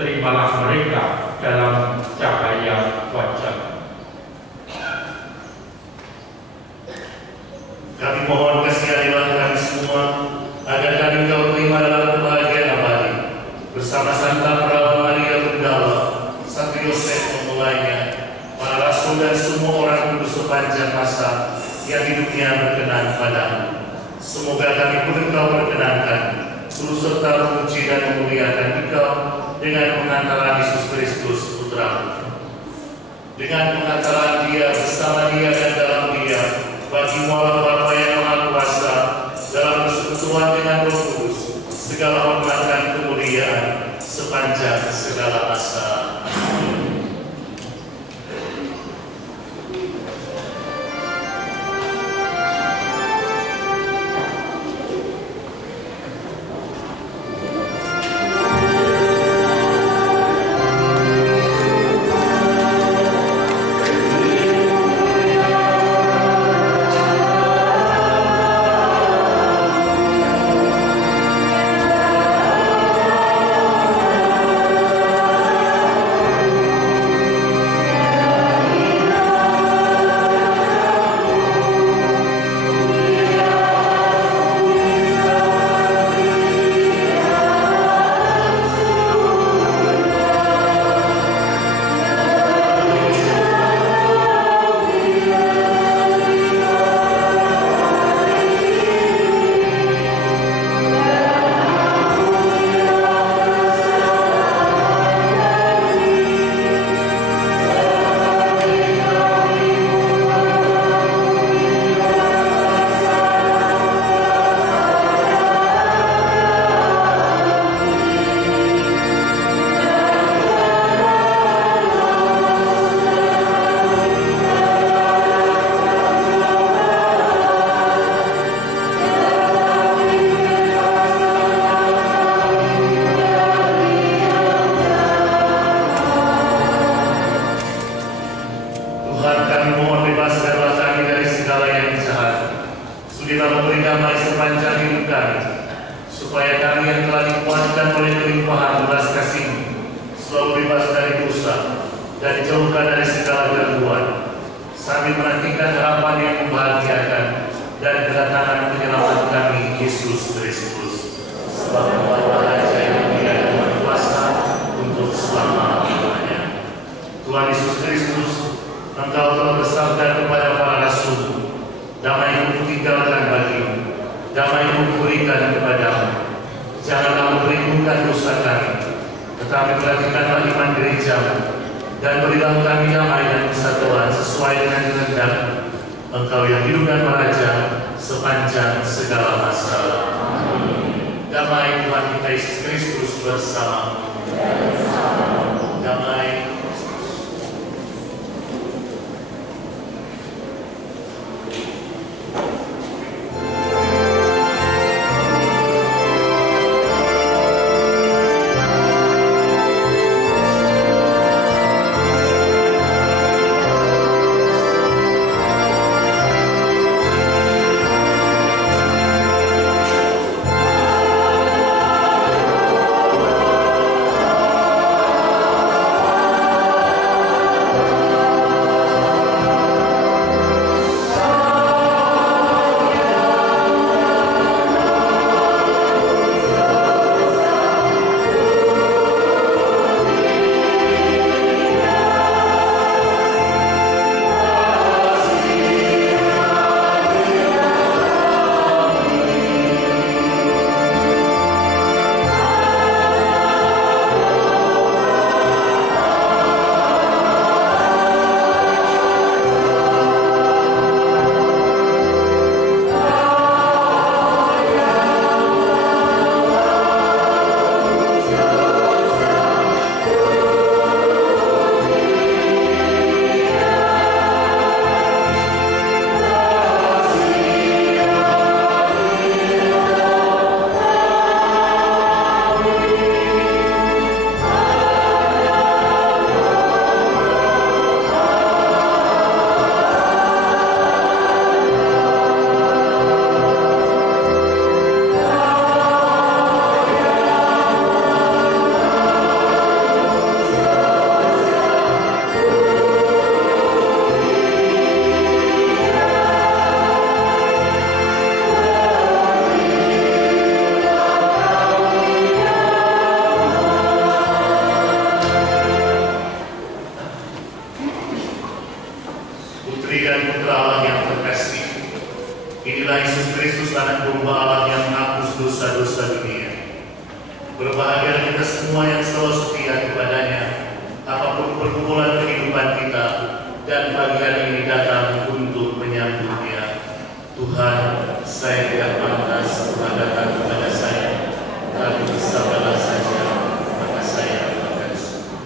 Terimalah mereka dalam cahaya wajah. Kami mohon kasihanilah kami semua, agar kami kau terima dalam kebahagiaan abadi, bersama Santa Perawan Maria Tunggal, Santo Yosef memulainya, para rasul dan semua orang kudus sepanjang masa yang hidupnya berkenan padamu. Semoga kami pun engkau berkenankan, turut serta memuji dan memuliakan engkau dengan pengantaran Yesus Kristus Putra-Mu. Dengan pengantaran dia, bersama dia dan dalam dia, bagi Allah Bapa yang Maha Kuasa, dalam persekutuan dengan Roh Kudus, segala hormat dan kemuliaan sepanjang segala masa. Tuhan, kami mohon bebaskanlah kami dari segala yang jahat. Sudilah memberi damai sepanjang hidup kami, supaya kami yang telah dikuatkan oleh kelimpahan belas kasih-Mu selalu bebas dari dosa dan dijauhkan dari segala gangguan, sambil menantikan harapan yang membahagiakan dan kedatangan penyelamat kami, Yesus Kristus. Sebab Engkau Raja yang mulia dan kuasa untuk selama-lamanya. Tuhan Yesus Kristus, Engkau telah bersabda kepada para rasul, damai-Ku tinggalkan bagimu, damai-Ku berikan kepadamu. Janganlah memperhitungkan dosa kami, tetapi perhatikanlah iman gereja-Mu, dan berilah kami damai dan persatuan sesuai dengan kehendak Engkau yang hidup dan meraja sepanjang segala masa. Damai Tuhan kita Yesus Kristus bersama. Damai. Inilah Yesus Kristus, anak domba Allah yang menghapus dosa-dosa dunia. Berbahagia kita semua yang selalu setia kepadanya, apapun pergumulan kehidupan kita, dan pagi hari ini datang untuk menyambutnya. Tuhan, saya tidak pantas Tuhan datang kepada saya, tapi bersabarlah saja, maka saya akan sembuh.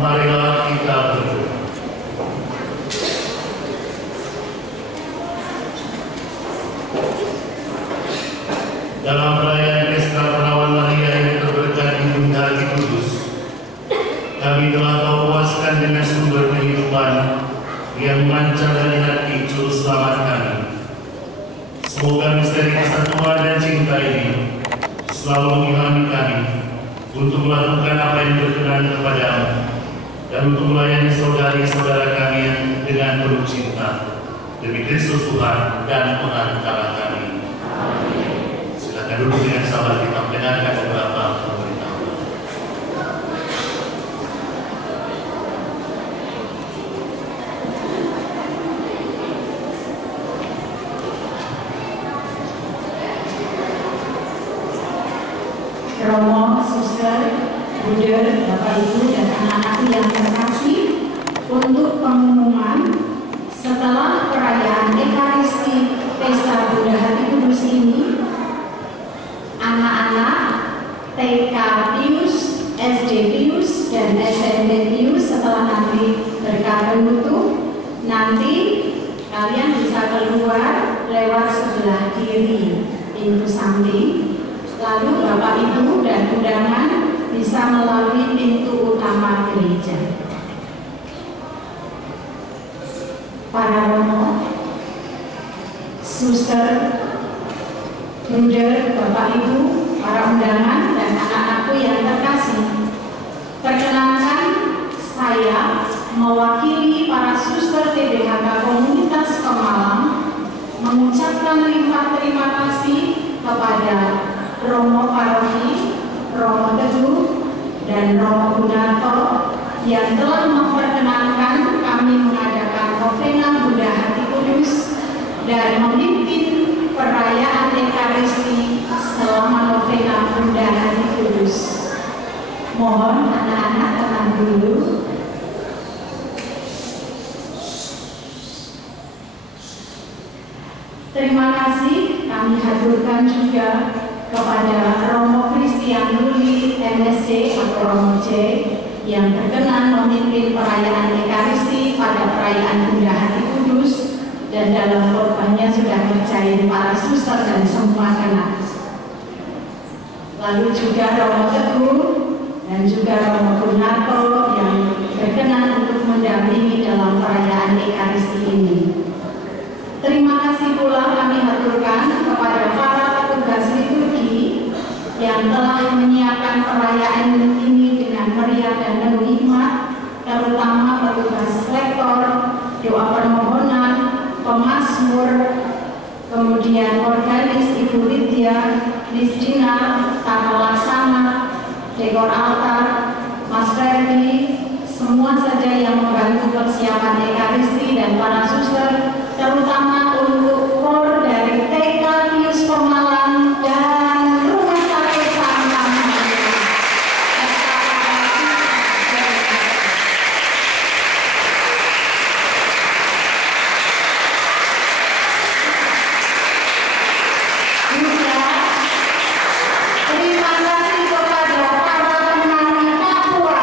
Marilah kita berdoa. Dalam perayaan Pesta Perawan Maria yang terberkati Bunda Hati Kudus, kami telah Kau puaskan dengan sumber kehidupan yang memancar dari hati Juru Selamat kami. Semoga misteri kesatuan dan cinta ini selalu mengilhami kami untuk melakukan apa yang berkenan kepadamu dan untuk melayani saudari-saudara kami dengan penuh cinta demi Kristus Tuhan dan pengantara kami. Silakan duduk dengan sabar, kita mendengarkan beberapa pemberitahuan. Romo, suster, bruder, bapak ibu dan anak-anakku yang terkasih, untuk pengumuman setelah perayaan Ekaristi Pesta Bunda Hati Kudus ini, anak-anak TK Pius, SD Pius, dan SMP Pius setelah nanti berkat penutup, nanti kalian bisa keluar lewat sebelah kiri pintu samping. Lalu Bapak Ibu dan undangan bisa melalui pintu utama gereja. Para romo, suster, bruder, Bapak Ibu, para undangan dan anak-anakku yang terkasih, perkenankan saya mewakili para suster TBHK Komunitas Pemalang mengucapkan limpah terima kasih kepada Romo Paroki, Romo Teguh, dan Romo Gunarto yang telah memperkenankan kami mengadakan novena Bunda Hati Kudus dan memimpin perayaan Ekaristi selama novena Bunda Hati Kudus. Mohon anak-anak tenang dulu. Terima kasih kami haturkan juga kepada Romo Christian Luli MSC atau Romo J yang berkenan memimpin perayaan Ekaristi pada perayaan Bunda Hati Kudus dan dalam khotbahnya sudah ngerjain para suster dan semua anak. Lalu juga Romo Teguh dan juga Romo Gunarto yang berkenan untuk mendampingi dalam perayaan Ekaristi ini. Terima kasih pula kami haturkan kepada para petugas liturgi yang telah menyiapkan perayaan ini dengan meriah dan penuh hikmat, terutama petugas lektor, doa permohonan, pemazmur, kemudian organis Ibu Widya, Lisdina, tata laksana, dekor altar, Mas Ferdi, semua saja yang membantu persiapan Ekaristi dan para suster, terutama untuk kor dari TK Pius Pemalang dan Rumah Sakit Santa Maria. Juga terima kasih kepada para penari Papua.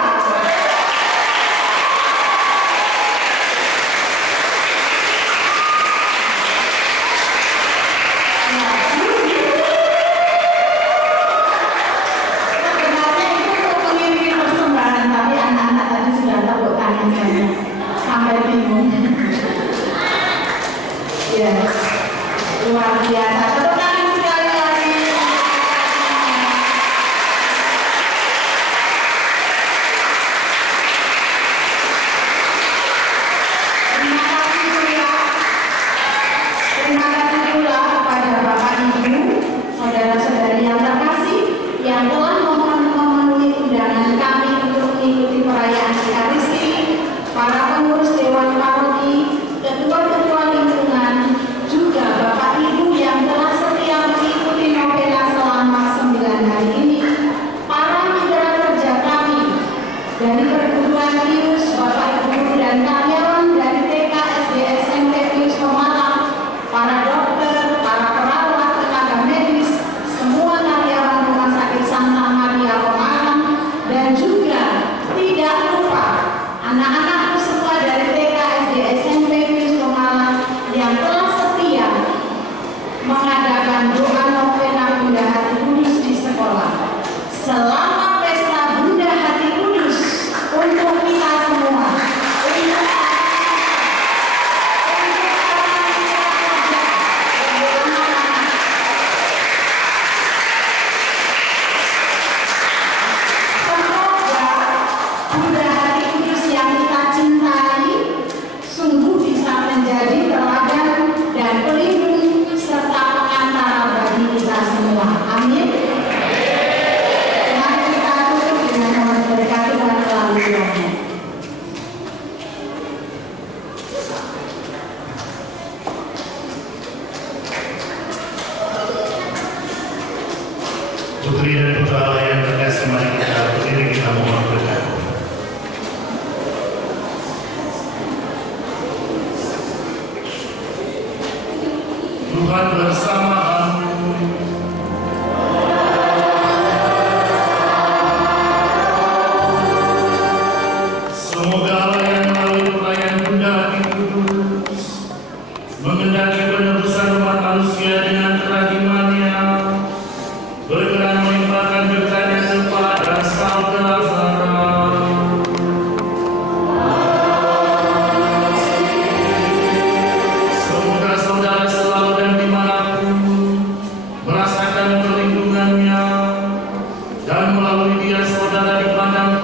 memandang